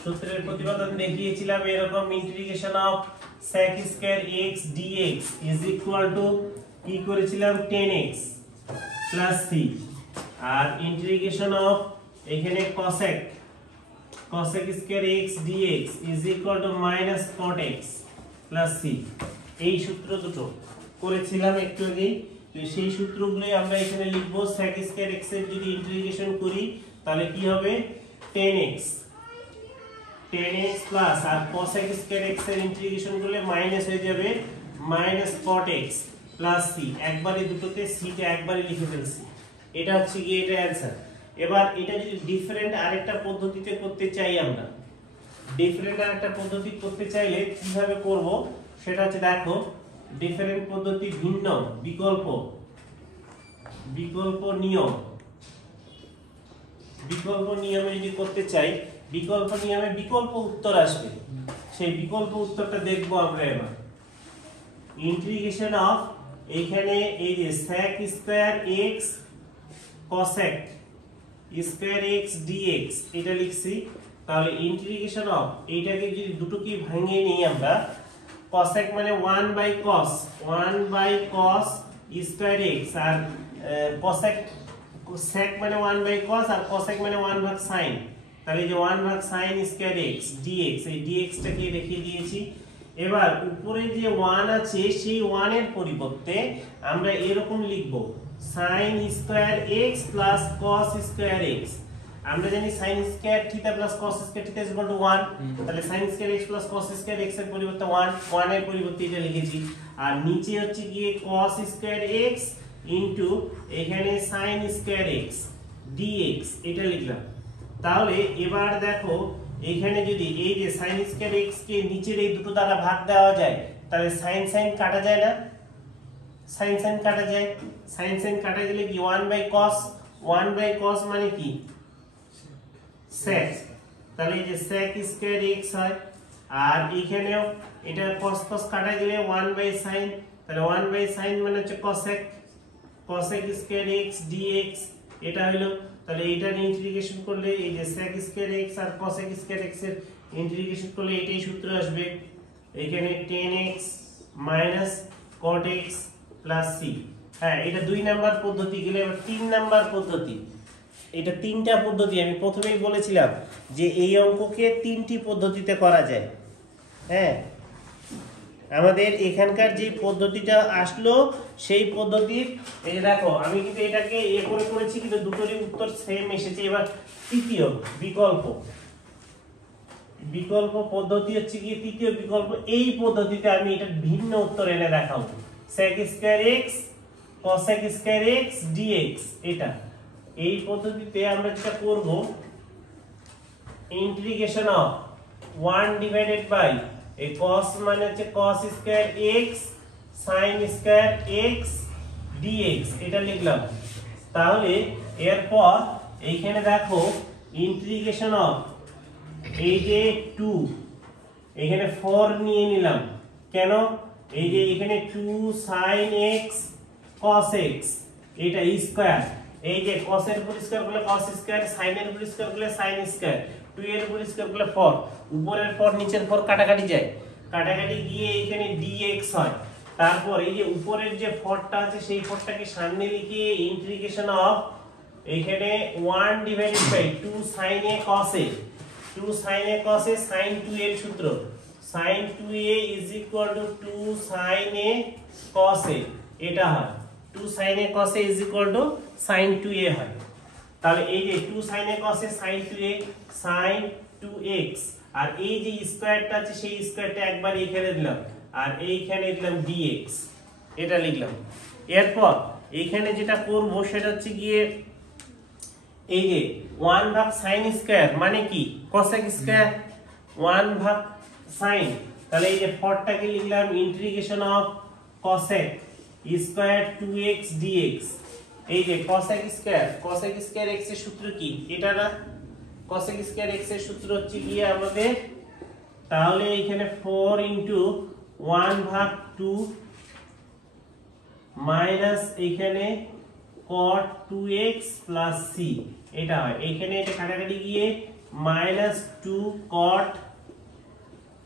সূত্রের প্রতিপাদন দেখিয়েছিলাম এরকম, integration of sec square x dx is equal to কি করেছিলাম 10x প্লাস c, আর ইন্টিগ্রেশন অফ এখানে cosec square x dx is equal to minus cot x plus c। এই সূত্র দুটো করেছিলাম একটু আগে। তো সেই সূত্রগুলোই আমরা এখানে লিখব। sec স্কয়ার x এর যদি ইন্টিগ্রেশন করি তাহলে কি হবে 10x প্লাস, আর cosec স্কয়ার x এর ইন্টিগ্রেশন করলে মাইনাস হয়ে যাবে minus cot x plus c। একবারে দুটোতে c টা একবারে লিখে ফেলছি। এটা হচ্ছে কি এটা অ্যানসার। এবার এটা যদি ডিফারেন্ট আরেকটা পদ্ধতিতে করতে চাই আমরা, ডিফারেন্ট একটা পদ্ধতি করতে চাইলে কিভাবে করব সেটা হচ্ছে দেখো ডিফারেন্ট পদ্ধতি ভিন্ন বিকল্প নিয়মে যদি করতে চাই বিকল্প নিয়মে বিকল্প উত্তর আসবে সেই বিকল্প উত্তরটা দেখব আমরা এবার ইন্টিগ্রেশন অফ এইখানে এই যে sec square x cosec square x dx এটা লিখছি তাহলে ইন্টিগ্রেশন অফ এইটাকে যদি দুটোকে ভাঙিয়ে নিই আমরা cosec মানে 1/cos স্কয়ার x আর cosec sec মানে 1/cos আর cosec মানে 1/sin তাহলে এই যে 1/sin স্কয়ার x dx এই dx টাকে রেখে দিয়েছি এবার উপরে যে 1 আছে সেই 1 এর পরিবর্তে আমরা এরকম লিখব sin square x cos square x আমরা জানি sin square theta cos square theta 1 তাহলে sin square x cos square x এর পরিবর্তে 1 এর পরিবর্তে এটা লিখেছি আর নিচে হচ্ছে গিয়ে cos স্কয়ার x এখানে sin স্কয়ার x dx এটা লিখলাম তাহলে এবার দেখো এখানে যদি এই যে sin স্কয়ার x কে নিচের এই দুটো দ্বারা ভাগ দেওয়া যায় তাহলে sin কাটা যায় না sin কাটা যায় sin কাটা গেলে কি 1/cos মানে কি sec তাহলে এই যে sec স্কয়ার x হয় আর এখানেও এটা cos কাটা গেলে 1/sin তাহলে 1/sin মানে হচ্ছে cosec স্কয়ার x dx এটা হলো তাহলে এইটার ইন্টিগ্রেশন করলে এই যে sec স্কয়ার x আর cosec স্কয়ার x এর ইন্টিগ্রেশন করলে এটাই সূত্র আসবে এখানে 10x cot x c হ্যাঁ এটা 2 নাম্বার পদ্ধতি গেলে এবার 3 নাম্বার পদ্ধতি এটা তিনটা পদ্ধতি আমি প্রথমেই বলেছিলাম যে এই অঙ্ককে তিনটি পদ্ধতিতে করা যায় হ্যাঁ আমাদের এখানকার যে পদ্ধতিটা আসলো সেই পদ্ধতির এই দেখো আমি কিন্তু এটাকে করে করেছি কিন্তু দুটোরই উত্তর সেম এসেছে এবার তৃতীয় বিকল্প পদ্ধতি হচ্ছে কি তৃতীয় বিকল্প এই পদ্ধতিতে আমি এটা ভিন্ন উত্তর এনে দেখাবো sec square x cosec square x dx এটা এই পদ্ধতিতে আমরা যেটা করব ইন্টিগ্রেশন অফ 1 ডিভাইডেড বাই এই cos মানে হচ্ছে cos square x sin square x dx এটা লিখলাম তাহলে এরপর এইখানে দেখো ইন্টিগ্রেশন অফ এই যে 2 এখানে 4 নিয়ে নিলাম কেন এই যে এখানে 2 sin x cos x এটা স্কয়ার এই যে cos এর উপর স্কয়ার করলে cos স্কয়ার sin এর উপর স্কয়ার করলে sin স্কয়ার 2 এর উপর স্কয়ার করলে 4 উপরের 4 নিচের 4 কাটাকাটি যায় কাটাকাটি গিয়ে এখানে dx হয় তারপর এই যে উপরের যে 4টা আছে সেই 4টাকে সামনে লিখে ইন্টিগ্রেশন অফ এখানে 1 divided by 2 sin a cos a 2 sin a cos a sin 2a এর সূত্র sin 2a 2 sin a cos a এটা হয় 2 sin a cos a sin 2a হয় তাহলে এই যে 2 sin a cos a sin 2a sin 2x আর এই যে স্কয়ারটা আছে সেই স্কয়ারটা একবার এখানে দিলাম আর এইখানে দিলাম dx এটা লিখলাম এরপর এখানে যেটা করব সেটা হচ্ছে গিয়ে এই যে 1 ভাগ sin স্কয়ার মানে কি cosec স্কয়ার 1 ভাগ sin তাহলে এই যে 4টাকে লিখলাম integration of cosec square 2x dx এই যে cosec স্কয়ার x এর সূত্র কি এটা না cosec স্কয়ার x এর সূত্র হচ্ছে গিয়ে আমাদের তাহলে এখানে 4 1 ভাগ 2 মাইনাস এখানে cot 2x c এটা হয় এখানে এটা কাটাকাটি গিয়ে -2 cot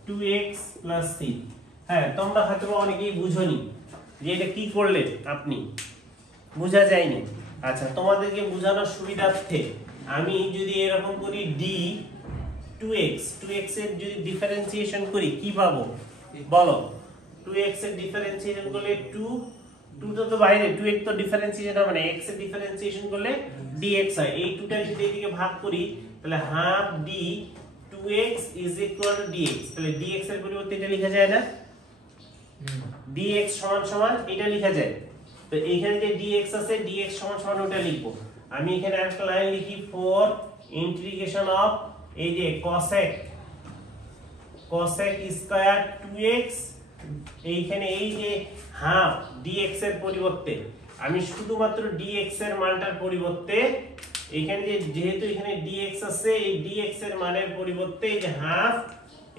2x c হ্যাঁ তোমরা হয়তো অনেকেই বুঝোনি যে এটা কি করলে আপনি বোঝা যায়নি আচ্ছা তোমাদেরকে বোঝানোর সুবিধার্থে আমি যদি এরকম করি d 2x এর যদি ডিফারেন্সিয়েশন করি কি পাবো বলো 2x এর ডিফারেন্সিয়েশন করলে 2 তো বাইরে 2x তো ডিফারেন্সিয়েশন হবে না x এর ডিফারেন্সিয়েশন করলে dx হয় এই 2টা যদি এদিকে ভাগ করি তাহলে হাফ d 2x dx তাহলে dx এর পরিবর্তে এটা লেখা যায় না dx সমান এটা লেখা যায় তো এইখানে যে dx আছে dx সমান ওটা লিখবো আমি এখানে একটা লাইন লিখি 4 ইন্টিগ্রেশন অফ এই যে cosec cosec স্কয়ার 2x, এইখানে এই যে হাফ dx এর পরিবর্তে আমি শুধুমাত্র dx এর মানটার পরিবর্তে এইখানে যেহেতু এখানে dx আছে, এই dx এর মানের পরিবর্তে এই যে হাফ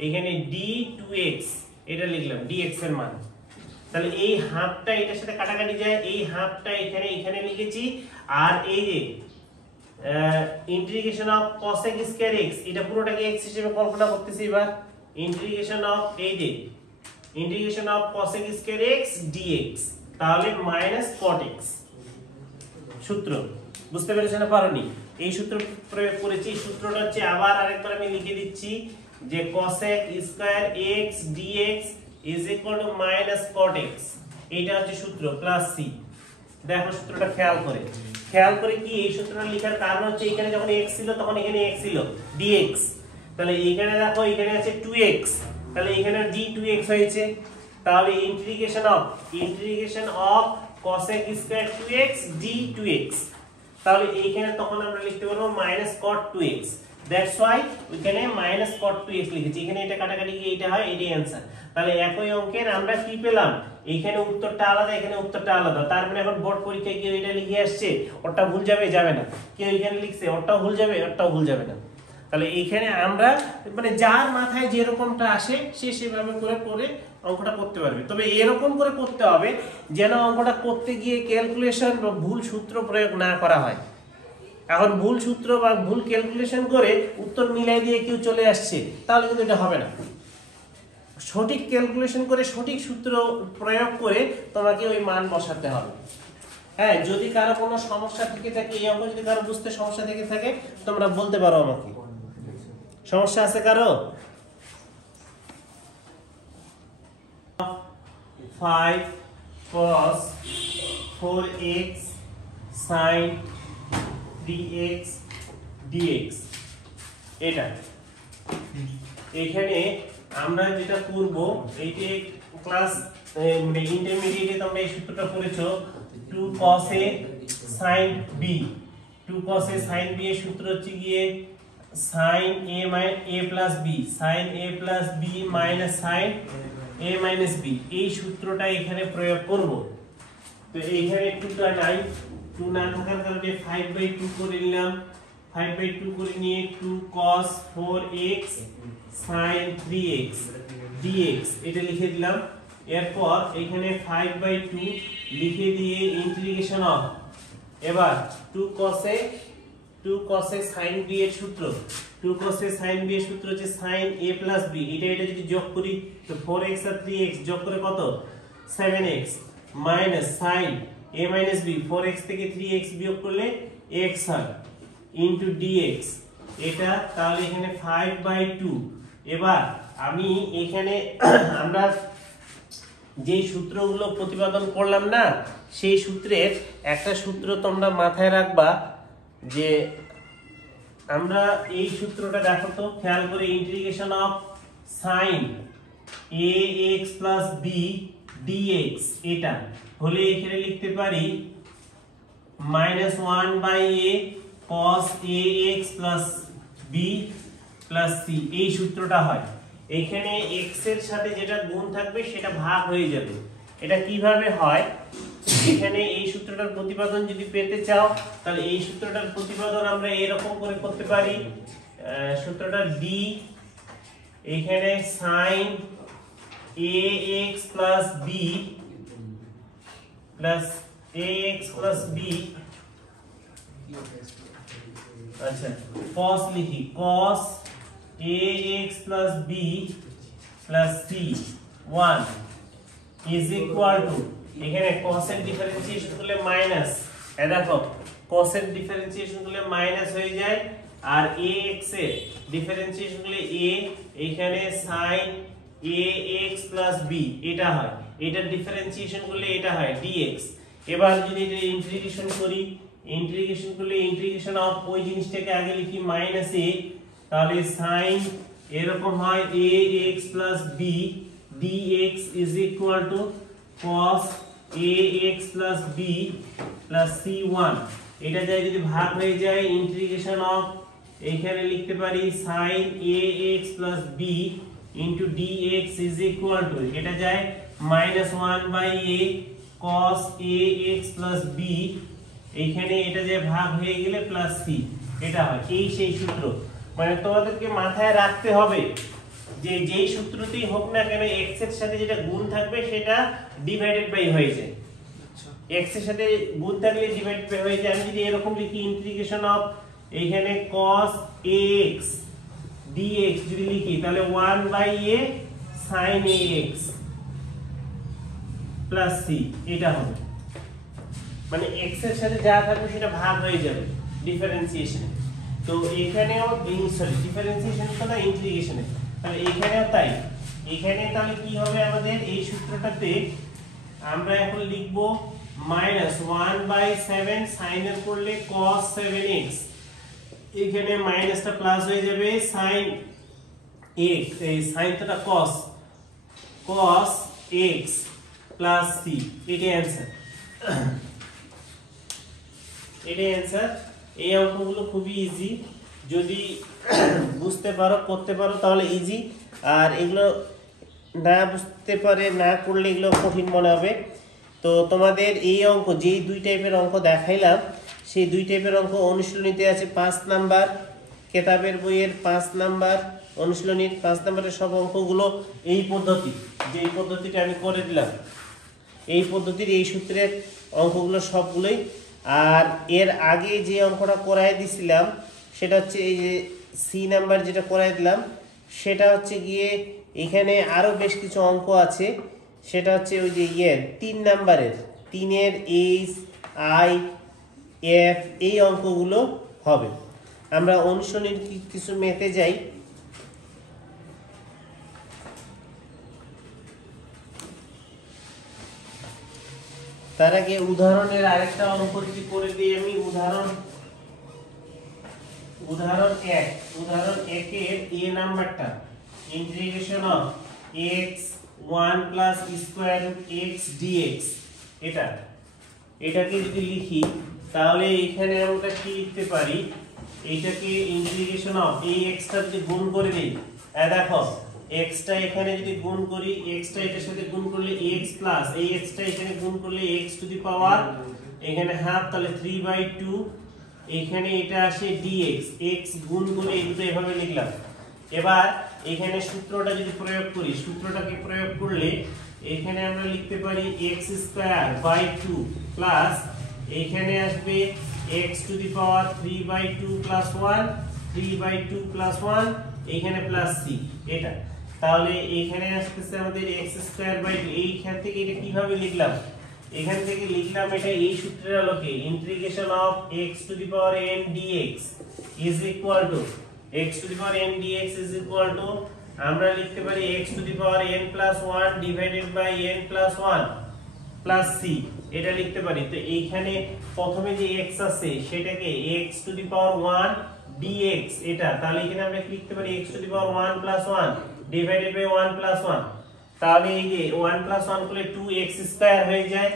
এখানে d2x এটা লিখলাম dx এর মান। তাহলে এই হাফটা এটার সাথে কাটাকাটি যায়, এই হাফটা এখানে লিখেছি, আর এই যে integration of cosec square x এটা পুরোটাকে x হিসেবে কল্পনা করতেছি। এবার ইন্টিগ্রেশন অফ এই যে integration of cosec square x dx, তাহলে মাইনাস cot x। সূত্র বুঝতে পেরেছেন না পারোনি? এই সূত্র প্রয়োগ করেছি। সূত্রটা হচ্ছে আবার আরেকবার আমি লিখে দিচ্ছি যে cosec square x dx is equal to minus cot x, এইটা হচ্ছে সূত্র প্লাস c। দেখো সূত্রটা খেয়াল করে কি এই সূত্রটা লেখার কারণ হচ্ছে এখানে যখন x ছিল তখন এখানে x ছিল dx, তাহলে এইখানে দেখো এখানে আছে 2x, তাহলে এখানে d2x হয়েছে। তাহলে integration of cosec square 2x d2x, তাহলে এইখানে তখন আমরা লিখতে পারবো minus cot 2x। That's why এখানে মাইনাস cot 2x লিখেছি। এখানে এটা কাটাকাটি গিয়ে এটা হয়, এটাই आंसर। তাহলে একই অঙ্কের আমরা কি পেলাম, এখানে উত্তরটা আলাদা, এখানে উত্তরটা আলাদা। তার মানে এখন বোর্ড পরীক্ষায় কেউ এটা লিখে আসছে, ওটা ভুল যাবে না, কেউ এখানে লিখছে ওটাও ভুল যাবে না। তাহলে এইখানে আমরা মানে যার মাথায় যেরকমটা আসে সে সেভাবে করে অঙ্কটা করতে পারবে। তবে এরকম করে করতে হবে যেন অঙ্কটা করতে গিয়ে ক্যালকুলেশন বা ভুল সূত্র প্রয়োগ না করা হয়। এখন ভুল সূত্র বা ভুল ক্যালকুলেশন করে উত্তর মিলাই দিয়ে কেউ চলে আসছে, তাহলে কিন্তু এটা হবে না। সঠিক ক্যালকুলেশন করে সঠিক সূত্র প্রয়োগ করে তোমাকে ওই মান বসাতে হবে। হ্যাঁ, যদি কারো কোনো সমস্যা থেকে থাকে, এই অঙ্ক যদি কারো বুঝতে সমস্যা থেকে থাকে তোমরা বলতে পারো আমাকে। সমস্যা আছে কারো? 5 cos 4x sin 3x dx, এটা এখানে আমরা যেটা করব, এইটা ক্লাস মানে ইন্টারমিডিয়েটে তোমরা এই সূত্রটা পড়েছো, 2 cos a sin b। 2 cos a sin b এর সূত্র হচ্ছে গিয়ে sin a plus b, sin a plus b minus sin a minus b। এই সূত্রটা এখানে প্রয়োগ করব। তো এইখানে 2টা নাই, 2 না থাকার কারণে 5/2 করে নিলাম। 5/2 করে নিয়ে 2 cos 4x sin 3x dx এটা লিখে দিলাম। এরপর এখানে 5/2 লিখে দিয়ে ইন্টিগ্রেশন অফ, এবার 2 cos a sin b এর সূত্র, 2 cos a sin b এর সূত্র হচ্ছে sin a plus b। এটা যদি যোগ করি তো 4x আর 3x যোগ করে কত 7x minus sin a minus b, 4x থেকে 3x বিয়োগ করলে x হয় ইনটু dx এটা। তাহলে এখানে 5/2। এবার আমি এখানে আমরা যে সূত্রগুলো প্রতিপাদন করলাম না, সেই সূত্রের একটা সূত্র তোমরা মাথায় রাখবা, যে আমরা এই সূত্রটা দেখো তো খেয়াল করে, integration of sin ax plus b dx এটা হলে এখানে লিখতে পারি -1/a cos ax plus b plus c, এই সূত্রটা হয়। এখানে x এর সাথে যেটা গুণ থাকবে সেটা ভাগ হয়ে যাবে। এটা কিভাবে হয়, এখানে এই সূত্রটার প্রতিপাদন যদি পেতে চাও তাহলে এই সূত্রটার প্রতিপাদন আমরা এরকম করে করতে পারি। সূত্রটা d এখানে sin ax plus b plus ax plus b, আচ্ছা cos লিখি, cos ax plus b plus c 1 is equal to, এখানে cos এর ডিফারেন্সিয়েশন করলে মাইনাস, এই দেখো cos এর ডিফারেন্সিয়েশন করলে মাইনাস হয়ে যায়, আর ax এর ডিফারেন্সিয়েশন করলে a, এখানে sin ax plus b এটা হয়, এটার ডিফারেন্সিয়েশন করলে এটা হয় dx। এবার যদি এটা ইন্টিগ্রেশন করি, ইন্টিগ্রেশন করলে ইন্টিগ্রেশন অফ ওই জিনিসটাকে আগে লিখি মাইনাস a, তাহলে sin এরকম হয় ax plus b dx is equal to cos ax plus b plus c1। এটা যায় যদি ভাগ হয়ে যায়, ইন্টিগ্রেশন অফ এখানে লিখতে পারি sin ax plus b into dx is equal two এটা যায় -1/a cos ax + b, এইখানে এটা যে ভাগ হয়ে গেলে প্লাস c, এটা হয় এই সেই সূত্র। মানে তোমাদেরকে মাথায় রাখতে হবে যে যেই সূত্রতেই হোক না কেন x এর সাথে যেটা গুণ থাকবে সেটা ডিভাইডেড বাই হয়ে যায়। x এর সাথে গুণ থাকলে ডিভাইড বাই হয়ে যায়। আমি যদি এরকম লিখি ইন্টিগ্রেশন অফ এইখানে cos ax dx যদি লিখি তাহলে 1/a sin ax plus c, এটা হবে। মানে x এর সাথে যা থাকবে সেটা ভাগ হয়ে যাবে ডিফারেন্সিয়েশনে। তো এখানেও সরি ডিফারেন্সিয়েশন তো না ইন্টিগ্রেশনে, তাহলে এখানেও তাই। এখানে তাহলে কি হবে আমাদের এই সূত্রটাতে আমরা এখন লিখব -1/7 sin এর করলে cos 7x, এখানে মাইনাসটা প্লাস হয়ে যাবে sin x, এই সাইনটা cos x প্লাস c, এটাই অ্যানসার। এটাই অ্যানসার। এই অঙ্কগুলো খুবই ইজি, যদি বুঝতে পারো করতে পারো তাহলে ইজি, আর এগুলো না বুঝতে পারে না করলে এগুলো কঠিন মনে হবে। তো তোমাদের এই অঙ্ক যেই দুই টাইপের অঙ্ক দেখাইলাম সেই দুই টাইপের অঙ্ক অনুশীলনীতে আছে 5 নাম্বার, কেতাবের বইয়ের 5 নাম্বার, অনুশীলনীর 5 নাম্বারের সব অঙ্কগুলো এই পদ্ধতি, যেই পদ্ধতিটা আমি করে দিলাম এই পদ্ধতির এই সূত্রের অঙ্কগুলো সবগুলোই। আর এর আগে যে অঙ্কটা করাই দিছিলাম সেটা হচ্ছে এই যে সি নাম্বার যেটা করাই দিলাম, সেটা হচ্ছে গিয়ে এখানে আরও বেশ কিছু অঙ্ক আছে। সেটা হচ্ছে ওই যে 3 নাম্বারের 3-এর এইচ আই এফ এই অঙ্কগুলো হবে। আমরা অনুশীলনীর কিছু মেতে যাই। তার আগে উদাহরণের আরেকটা অঙ্ক যদি করে দিই আমি, উদাহরণ 1 এর a নাম্বারটা integration of x 1 + square x dx, এটাকে যদি লিখি তাহলে এখানে আমরা কি লিখতে পারি, এটাকে ইন্টিগ্রেশন অফ এই x টা যদি গুণ করে দেই, দেখো x টা এখানে যদি গুণ করি, x টা এটার সাথে গুণ করলে x প্লাস এই x টা এখানে গুণ করলে x টু দি পাওয়ার এখানে হাফ, তাহলে 3/2, এখানে এটা আসে dx, x গুণ করে এই দুটো এভাবে লিখলাম। এবার এখানে সূত্রটা যদি প্রয়োগ করি, সূত্রটাকে প্রয়োগ করলে এখানে আমরা লিখতে পারি x²/2 প্লাস এখানে আসবে x টু দি পাওয়ার 3/2 + 1, 3/2 + 1, এখানে প্লাস c, এটা। তাহলে এখানে আসছে আমাদের x²/2, এইখান থেকে এটা কিভাবে লিখলাম, এখান থেকে লিখলাম এটা এই সূত্রের আলোকে integration of x to the power n dx is equal to x to the power n dx is equal to আমরা লিখতে পারি x to the power n + 1 divided by n + 1 plus c, এটা লিখতে পারি। তো এইখানে প্রথমে যে x আছে সেটাকে x to the power 1 dx, এটা তাহলে এখানে আমরা লিখতে পারি x to the power 1 + 1 divided by 1 + 1, তাহলে এই যে 1 + 1 করলে 2x² হয়ে যায়,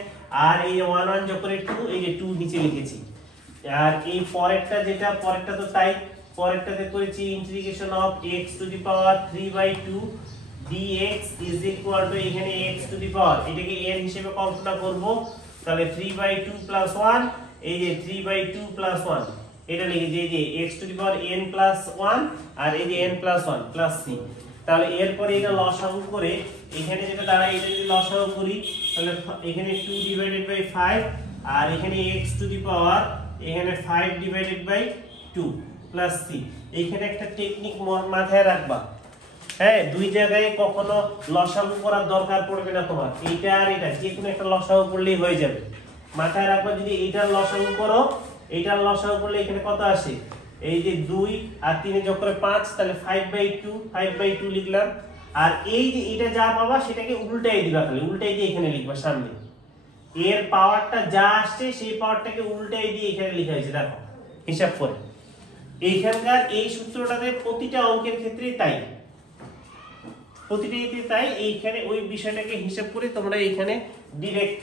আর এই 1 1 যোগ করে 2, এই যে 2 নিচে লিখেছি। আর এই পরেরটা যেটা পরেরটা তো তাই, পরেরটাতে করেছি integration of x to the power 3/2 dx is equal to এখানে x টু দি পাওয়ার এটাকে n হিসেবে কল্পনা করব, তাহলে 3/2 + 1, এই যে 3/2 + 1 এটা লিখেছি, এই যে x to the power n + 1 আর এই যে n + 1 প্লাস c। তাহলে এরপরে এটা লসাগু করে এখানে যেটা দাঁড়ায়, এটা যদি লসাগু করি তাহলে এখানে 2/5 আর এখানে x টু দি পাওয়ার এখানে 5/2 প্লাস c। এইখানে একটা টেকনিক মাথায় রাখবা, হ্যাঁ, দুই জায়গায় কখনো লসাগু করার দরকার পড়বে না তোমার, এইটা আর এটা যে কোনো একটা লসাগু করলেই হয়ে যাবে। মাথায় রাখবা যদি এইটার লসাগু করো, এইটার লসাগু করলে এখানে কত আসে, এই যে 2 আর 3 যোগ করে 5, তাহলে 5/2 লিখলাম। আর এই যে এটা যা পাবা সেটাকে উল্টাই দিবা, তাহলে উল্টাই দিয়ে এখানে লিখবা সামনে, এর পাওয়ারটা যা আসছে সেই পাওয়ারটাকে উল্টাই দিয়ে এখানে লেখা হয়েছে, দেখো হিসাব করে। এইখানকার এই সূত্রটাতে প্রতিটা অঙ্কের ক্ষেত্রেই তাই, প্রতিটাতে তাই। এইখানে ওই বিষয়টাকে হিসাব করে তোমরা এইখানে ডাইরেক্ট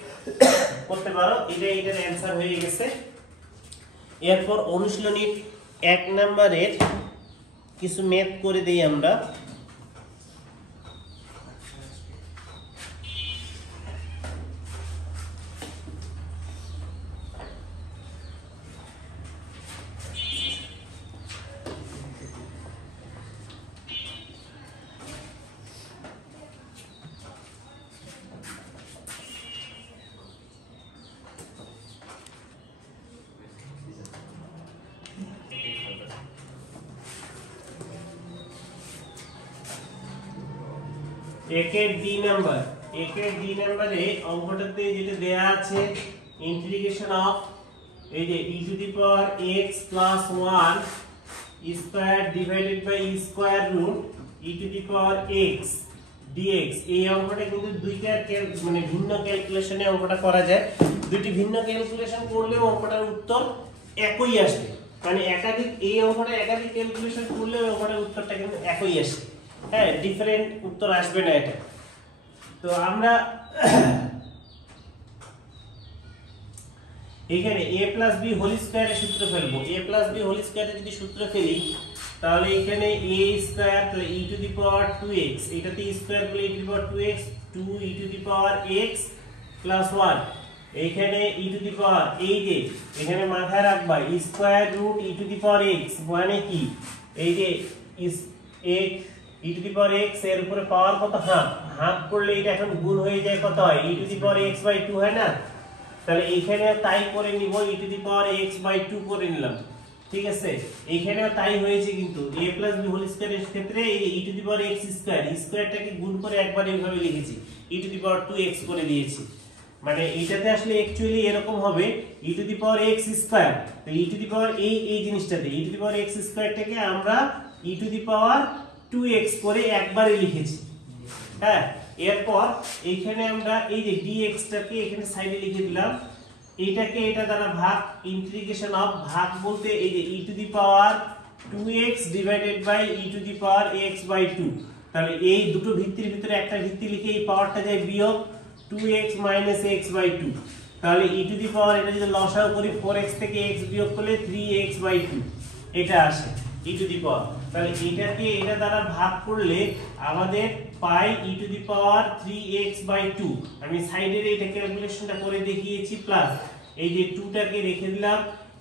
করতে পারো, এটার অ্যানসার হয়ে গেছে। এরপর অনুশীলনীর 1 নম্বরের কিছু ম্যাথ করে দেই আমরা। একের ডি নাম্বারে অঙ্কটাতে যেটা দেয়া আছে ইন্টিগ্রেশন অফ এই যে e to the power x plus 1 square divided by square root e to the power x dx। এই অঙ্কটা কিন্তু দুইটা মানে ভিন্ন ক্যালকুলেশনে অঙ্কটা করা যায়। দুইটি ভিন্ন ক্যালকুলেশন করলেও অঙ্কটার উত্তর একই আসবে, মানে একাধিক এই অঙ্কটা একাধিক ক্যালকুলেশন করলেও অঙ্কটার উত্তরটা কিন্তু একই আসে। হ্যাঁ, ডিফারেন্ট উত্তর আসবে না এটা। তো আমরা এখানে a প্লাস b হোল স্কয়ারের সূত্র ফেলবো। a প্লাস b হোল স্কয়ারের যদি সূত্র ফেলি তাহলে এখানে a স্কয়ার তাহলে e to the power 2x, এটাতে স্কয়ার করলে e to the power 2x 2 e to the power x plus 1, এইখানে e টু দি পাওয়ার এই যে এখানে মাথায় রাখবা square root e to the power x মানে কি এই যে x e to the power x এর উপরে পাওয়ার কত হাফ, হাফ করলে এটা এখন গুণ হয়ে যায় কত হয় e to the power x by 2 হয় না। তাহলে এইখানে তাই করে নিব e to the power x by 2 করে নিলাম, ঠিক আছে। এইখানেও তাই হয়েছে কিন্তু a প্লাস b হোল স্কয়ারের ক্ষেত্রে এই e to the power x square স্কয়ারটাকে গুণ করে একবার এইভাবে লিখেছি e to the power 2x করে দিয়েছি, মানে এইটাতে আসলে অ্যাকচুয়ালি এরকম হবে e to the power x square. তো e টু দি পাওয়ার এই জিনিসটাতে e to the power x স্কয়ারটাকে আমরা e to the power 2x করে একবারই লিখেছি। হ্যাঁ, এরপর এইখানে আমরা এই যে dx টাকে এখানে সাইডে লিখে দিলাম, এইটাকে এটা দ্বারা ভাগ, ইন্টিগ্রেশন অফ ভাগ বলতে এই যে e to the power 2x divided by e to the power x by 2। তাহলে এই দুটো ভিত্তির ভিতরে একটা ভিত্তি লিখে এই পাওয়ারটা যায় বিয়োগ 2x মাইনাস x বাই 2। তাহলে e টু দি পাওয়ার এটা যদি লসাগু করি 4x থেকে x বিয়োগ করলে 3x বাই 2 এটা আসে e টু দি পাওয়ার। তাহলে এটাকে এটা দ্বারা ভাগ করলে আমাদের পাই e to the power 3x by 2। আমি সাইডের এইটা ক্যালকুলেশনটা করে দেখিয়েছি, প্লাস এই যে 2 টাকে রেখে দিলাম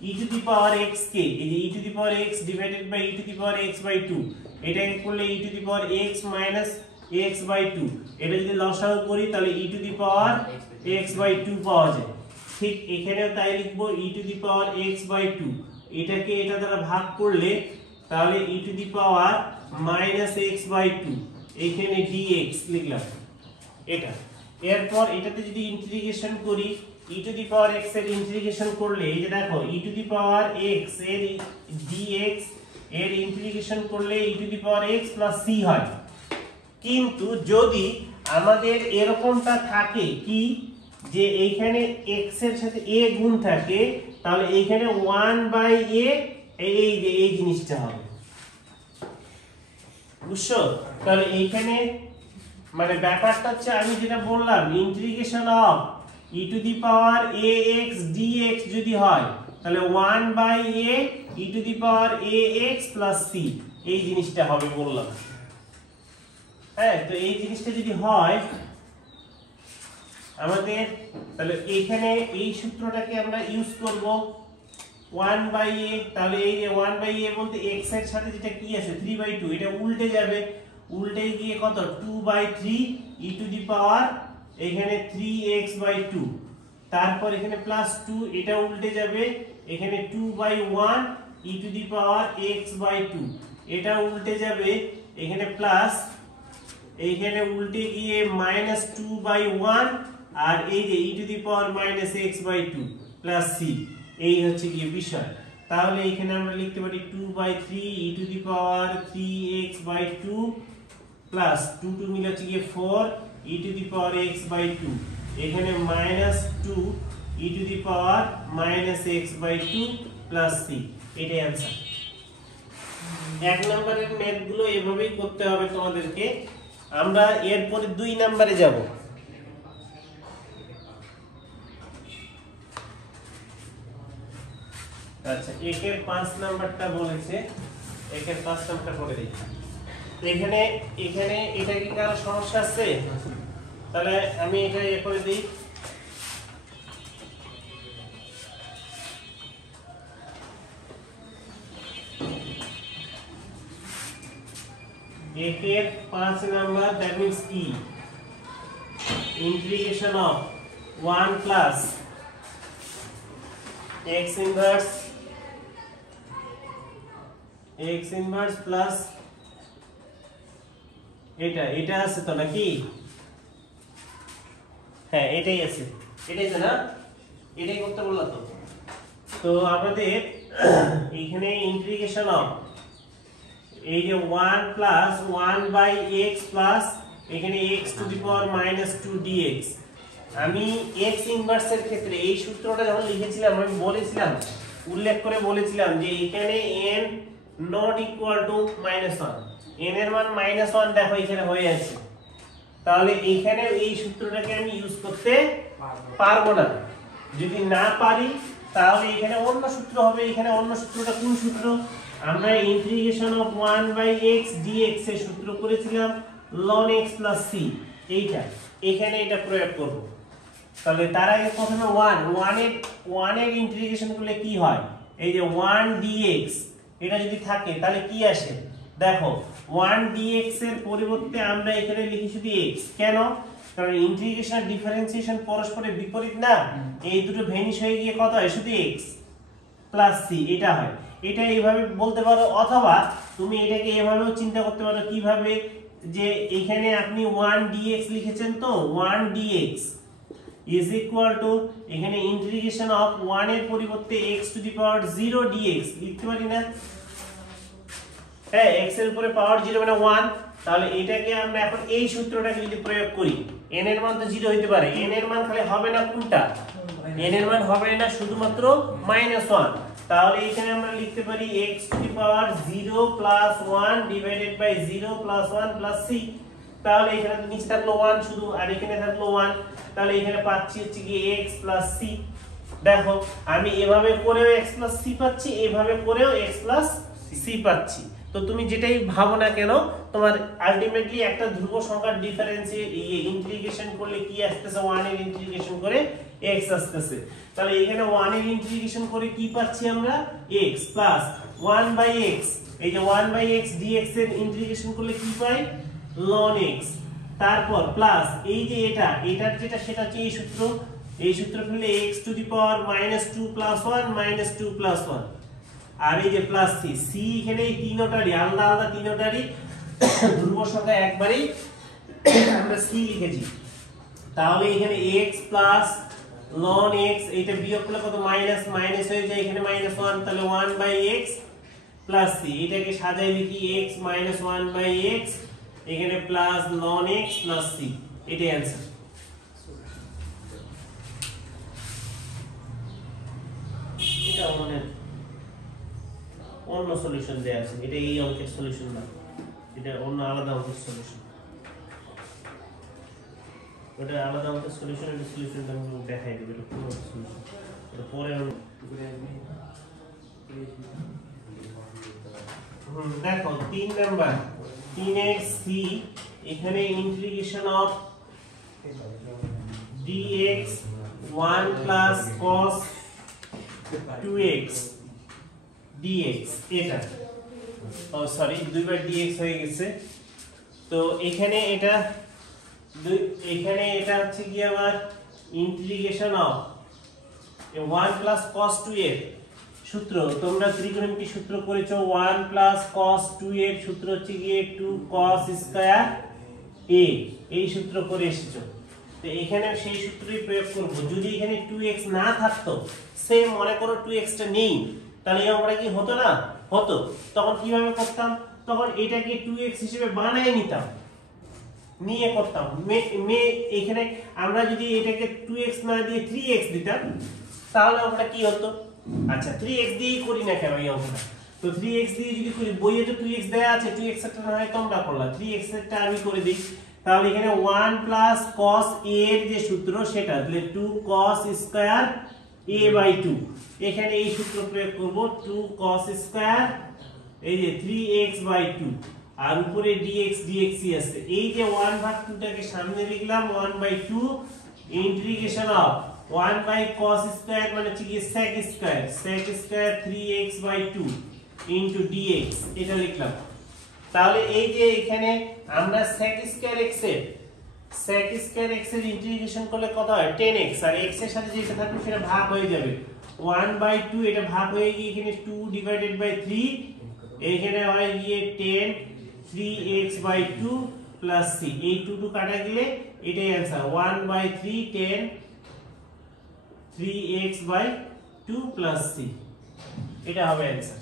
e to the power x কে এই যে e to the power x divided by e to the power x by 2, এটাকে করলে e to the power x minus x by 2। এটা যদি লসাগু করি তাহলে e to the power x by 2 পাওয়া যায়। ঠিক এখানেও তাই লিখবো e to the power x by 2, এটাকে এটা দ্বারা ভাগ করলে তাহলে e to the power minus x by 2, এইখানে dx লিখলাম এটা। এরপর এটাতে যদি ইন্টিগ্রেশন করি e to the power x এর ইন্টিগ্রেশন করলে এই যে দেখো e to the power x এর dx এর ইন্টিগ্রেশন করলে e to the power x plus c হয়। কিন্তু যদি আমাদের এরকমটা থাকে কি যে এইখানে x এর সাথে a গুণ থাকে তাহলে এইখানে 1 বাই a এই যে এই জিনিসটা হবে, বুঝছো? তাহলে এইখানে মানে ব্যাপারটা হচ্ছে আমি যেটা বললাম integration of e to the power ax dx যদি হয় তাহলে 1 by a e to the power ax plus c এই জিনিসটা হবে বললাম। হ্যাঁ, তো এই জিনিসটা যদি হয় আমাদের তাহলে এখানে এই সূত্রটাকে আমরা ইউজ করব 1 বাই a। তাহলে এই যে 1 বাই a বলতে x এর সাথে যেটা কি আছে 3 বাই 2, এটা উল্টে যাবে, উল্টে গিয়ে কত 2 বাই 3 e টু দি পাওয়ার এখানে 3x বাই 2, তারপর এখানে প্লাস 2 এটা উল্টে যাবে এখানে 2 by 1 e to the power x by 2, এটা উল্টে যাবে এখানে প্লাস এইখানে উল্টে গিয়ে মাইনাস 2 বাই 1 আর এই যে e to the power minus x by 2 plus c, এই হচ্ছে কি বিষয়। তাহলে এখানে আমরা লিখতে পারি 2 by 3 e to the power 3x by 2 plus 2 2 মিলে হচ্ছে কি 4 e to the power x by 2, এখানে minus 2 e to the power minus x by 2 plus c, এটাই आंसर। এক নম্বরের ম্যাথ গুলো এভাবেই করতে হবে তোমাদেরকে। আমরা এরপরে 2 নম্বরে যাব। আচ্ছা, একের 5 নাম্বারটা বলেছে, একের 5 নাম্বারটা করে দেই। এখানে এটা কি কারো সমস্যা আছে? তাহলে আমি এটা করে দেই। একের 5 নাম্বার দ্যাট মিন্স কি integration of 1 plus x inverse plus এটা আছে তো নাকি? হ্যাঁ এটাই আছে, এটাই তো না, এটাই করতে বললাম তো। তো আমাদের এখানে ইন্টিগ্রেশন অফ এই যে 1 প্লাস 1/x প্লাস এখানে x to the power -2 dx। আমি x ইনভার্সের ক্ষেত্রে এই সূত্রটা যখন লিখেছিলাম আমি বলেছিলাম, উল্লেখ করে বলেছিলাম যে এখানে n not equal to -1, n এর মান -1 দেখো এখানে হয়ে আছে, তাহলে এখানে এই সূত্রটাকে আমি ইউজ করতে পারবো না। যদি না পারি তাহলে এখানে অন্য সূত্র হবে। এখানে অন্য সূত্রটা কোন সূত্র? আমরা ইন্টিগ্রেশন অফ 1/x dx এর সূত্র করেছিলাম ln x + c, এইটা এখানে এটা প্রয়োগ করব। তাহলে তার আগে প্রথমে 1 এর ইন্টিগ্রেশন করলে কি হয়? এই যে 1 dx এটা যদি থাকে তাহলে কি আসে দেখো, 1 dx এর পরিবর্তে আমরা এখানে লিখি শুধু x। কেন? কারণ ইন্টিগ্রেশন আর ডিফারেন্সিয়েশন পরস্পরের বিপরীত না, এই দুটো ভেনিশ হয়ে গিয়ে কত হয়? শুধু x + c এটা হয়। এটা এইভাবে বলতে পারো, অথবা তুমি এটাকে এভাবেও চিন্তা করতে পারো। কিভাবে? যে এখানে আপনি 1 dx লিখেছেন, তো 1 dx is equal to এখানে ইন্টিগ্রেশন অফ 1 এর পরিবর্তে x to the power 0 dx লিখতে পারি না? হ্যাঁ, x এর উপরে পাওয়ার 0 মানে 1। তাহলে এটাকে আমরা এখন এই সূত্রটাকে যদি প্রয়োগ করি, n এর মান তো 0 হইতে পারে, n এর মান খালি হবে না কোনটা? n এর মান হবে না শুধুমাত্র -1। তাহলে এখানে আমরা লিখতে পারি x to the power 0 + 1 divided by 0 + 1 + c। তাহলে এখানে তো নিচে থাকলো 1 শুধু, আর এখানে থাকলো 1। তাহলে এখানে পাচ্ছি হচ্ছে কি x + c। দেখো আমি এভাবে করেও x + c পাচ্ছি, এভাবে করেও x + c পাচ্ছি। তো তুমি যেটাই ভাবো না কেন, তোমার আলটিমেটলি একটা ধ্রুব সংখ্যার ইন্টিগ্রেশন করলে কি আসতেছে? 1 এর ইন্টিগ্রেশন করে x আসতেছে। তাহলে এখানে 1 এর ইন্টিগ্রেশন করে কি পাচ্ছি আমরা? x প্লাস 1/x, এই যে 1/x dx এর ইন্টিগ্রেশন করলে কি পাই? ln x। তারপর প্লাস এই যে এটার যেটা সেটা হচ্ছে এই সূত্র ফেললে x টু দি পাওয়ার -2 + 1 -2 + 1, আর এই যে প্লাস c। c এখানে এই তিনটারই আলাদা আলাদা, তিনটারই ধ্রুব সংখ্যা একবারই আমরা c লিখেছি। তাহলে এখানে x প্লাস ln x, এটা বিয়োগ করলে কত? মাইনাস মাইনাস হয়ে যায়, এখানে -1, তাহলে 1/x প্লাস c। এটাকে সাজাই লিখি x - 1/x, এখানে plus ln x plus c। এটাই অ্যানসার। এটা মানে অন্য সলিউশন দেয়া আছে, এটা এই অঙ্কের সলিউশন না, এটা অন্য আলাদা অঙ্কের সলিউশন। ওটা আলাদা অঙ্কের সলিউশন, এটা সলিউশনটা আমি দেখাই দেব। এটা পুরো সলিউশন, এটা পরে দেখো 3 নাম্বার 3x c, এখানে integration of dx 1 plus cos 2x dx, এটা সরি 2 dx হয়ে গেছে। তো এখানে এটা হচ্ছে কি আমার integration of 1 plus cos 2x সূত্র, তোমরা ত্রিকোণমিতি সূত্র করেছো। 1 প্লাস cos 2x সূত্র হচ্ছে গিয়ে 2 cos স্কয়ার a, এই সূত্র করে এসেছো। তো এখানে সেই সূত্রই প্রয়োগ করব। যদি এখানে 2x না থাকতো, সেম মনে করো 2x টা নেই, তাহলে আমরা কি হতো না? হতো। তখন কিভাবে করতাম? তখন এটাকে 2x হিসেবে বানিয়ে নিতাম, নিয়ে করতাম। এখানে আমরা যদি এটাকে 2x না দিয়ে 3x দিতাম, তাহলে আমরা কি হতো? আচ্ছা 3x দিয়েই করি না কেন এই অঙ্কটা? তো 3x দিয়ে যদি করি, বইয়ে তো 2x দেয়া আছে, 2x এরটা না হয় তোমরা করলা, 3x এরটা আমি করে দিই। তাহলে এখানে 1 প্লাস cos a এর যে সূত্র সেটা, তাহলে 2 cos স্কয়ার a/2, এখানে এই সূত্র প্রয়োগ করব। 2 cos স্কয়ার এই যে 3x/2, আর উপরে dx dx আছে। এই যে 1/2 টাকে সামনে লিখলাম, 1/2 ইন্টিগ্রেশন অফ 1/cos স্কয়ার মানে হচ্ছে কি sec square 3x/2 into dx, এটা লিখলাম। তাহলে এই যে এখানে আমরা sec স্কয়ার x এর ইন্টিগ্রেশন করলে কত হয়? 10x, আর x এর সাথে যেটা থাকবে সেটা ভাগ হয়ে যাবে। 1/2 এটা ভাগ হয়ে গিয়ে এখানে 2 ডিভাইডেড বাই 3, এখানে হয় গিয়ে 10 3x/2 প্লাস সি, এই 2 2 কাটা গেলে এটাই आंसर 1/3 10 3x/2 প্লাস সি, এটা হবে आंसर।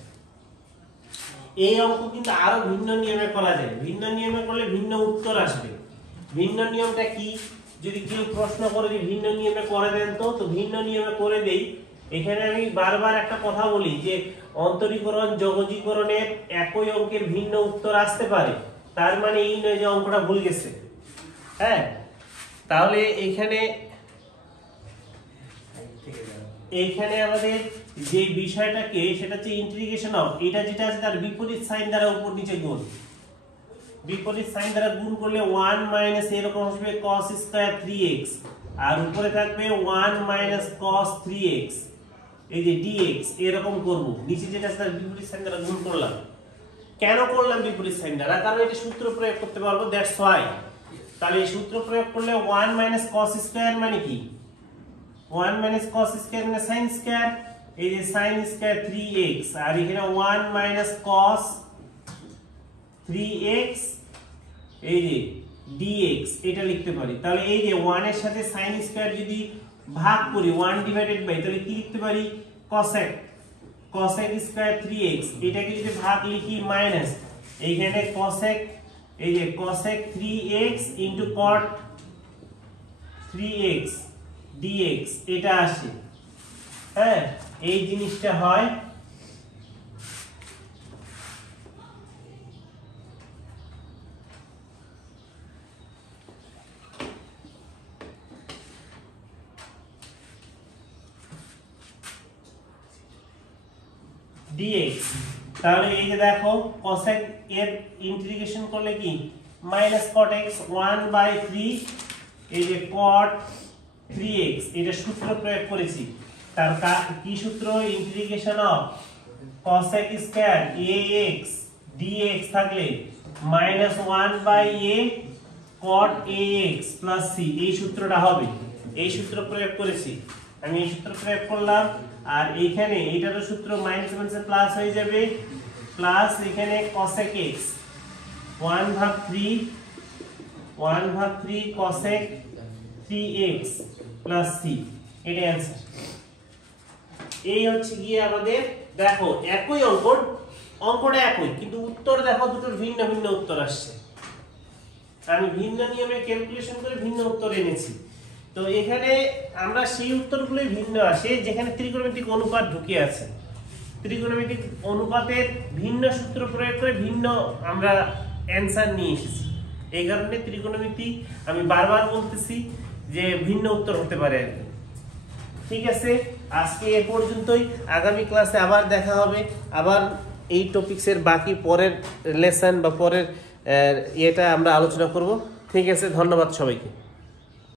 এই অঙ্ক কিন্তু আরো ভিন্ন নিয়মে করা যায়, ভিন্ন নিয়মে করলে ভিন্ন উত্তর আসবে। ভিন্ন নিয়মটা কি, যদি কেউ প্রশ্ন করে যে ভিন্ন নিয়মে করে দেন তো ভিন্ন নিয়মে করে দেই। এখানে আমি বারবার একটা কথা বলি যে অন্তরীকরণ যোগজীকরণের একই অঙ্কের ভিন্ন উত্তর আসতে পারে, তার মানে এই নয় যে অঙ্কটা ভুল গেছে। হ্যাঁ, তাহলে এইখানে আমাদের যে বিষয়টাকে সেটা হচ্ছে ইন্টিগ্রেশন অফ, এটা যেটা আছে তার বিপরীত সাইন দ্বারা উপর নিচে গুণ, বিপরীত সাইন দ্বারা গুণ করলে 1 মাইনাস এরকম আসবে cos স্কয়ার 3x, আর উপরে থাকবে 1 মাইনাস cos 3x, এই যে dx এরকম করব, নিচে যেটা আছে তার বিপরীত সাইন দ্বারা গুণ করলাম। কেন করলাম বিপরীত সাইন দ্বারা? কারণ এটা সূত্র প্রয়োগ করতে পারবো, দ্যাটস ওয়াই। তাহলে এই সূত্র প্রয়োগ করলে 1 মাইনাস cos স্কয়ার মানে কি, 1 মাইনাস cos স্কয়ার মানে sin স্কয়ার, এই যে sin স্কয়ার 3x, আর এখানে 1 মাইনাস cos 3x এই যে dx এটা লিখতে পারি। তাহলে এই যে 1 এর সাথে sin স্কয়ার যদি ভাগ করি 1 ডিভাইডেড বাই, তাহলে কি লিখতে পারি cosec স্কয়ার 3x, এটাকে যদি ভাগ লিখি মাইনাস এইখানে cosec, এই যে cosec 3x into cot 3x dx এটা আসে। হ্যাঁ, এই জিনিসটা হয় dx। তাহলে এই যে দেখো cosec এর ইন্টিগ্রেশন করলে কি মাইনাস cot x 1/3, এই যে cot 3x এটা সূত্র প্রয়োগ করেছি। তার কি সূত্র, integration of cosec square ax dx থাকলে minus 1/a cot ax plus c, এই সূত্রটা হবে। এই সূত্র প্রয়োগ করেছি, আমি এই সূত্র প্রয়োগ করলাম, আর এইখানে এটারও সূত্র মাইনাস মাইনাসে প্লাস হয়ে যাবে, প্লাস এখানে cosec x 1/3 cosec 3x plus c, এটাই आंसर। এই হচ্ছে গিয়ে আমাদের, দেখো একই অঙ্কটা একই, কিন্তু উত্তর দেখো দুটোর ভিন্ন ভিন্ন উত্তর আসছে। আমি ভিন্ন নিয়মে ক্যালকুলেশন করে ভিন্ন উত্তর এনেছি। তো এখানে আমরা সেই উত্তরগুলোই ভিন্ন আসে যেখানে ত্রিকোণমিতিক অনুপাত ঢুকে আছে। ত্রিকোণমিতিক অনুপাতের ভিন্ন সূত্র প্রয়োগ করে ভিন্ন আমরা অ্যানসার নিয়ে এসেছি। এই কারণে ত্রিকোণমিতি আমি বারবার বলতেছি যে ভিন্ন উত্তর হতে পারে আর কি। ঠিক আছে, আজকে এ পর্যন্তই। আগামী ক্লাসে আবার দেখা হবে, আবার এই টপিকসের বাকি পরের লেসন বা পরের এটা আমরা আলোচনা করব। ঠিক আছে, ধন্যবাদ সবাইকে।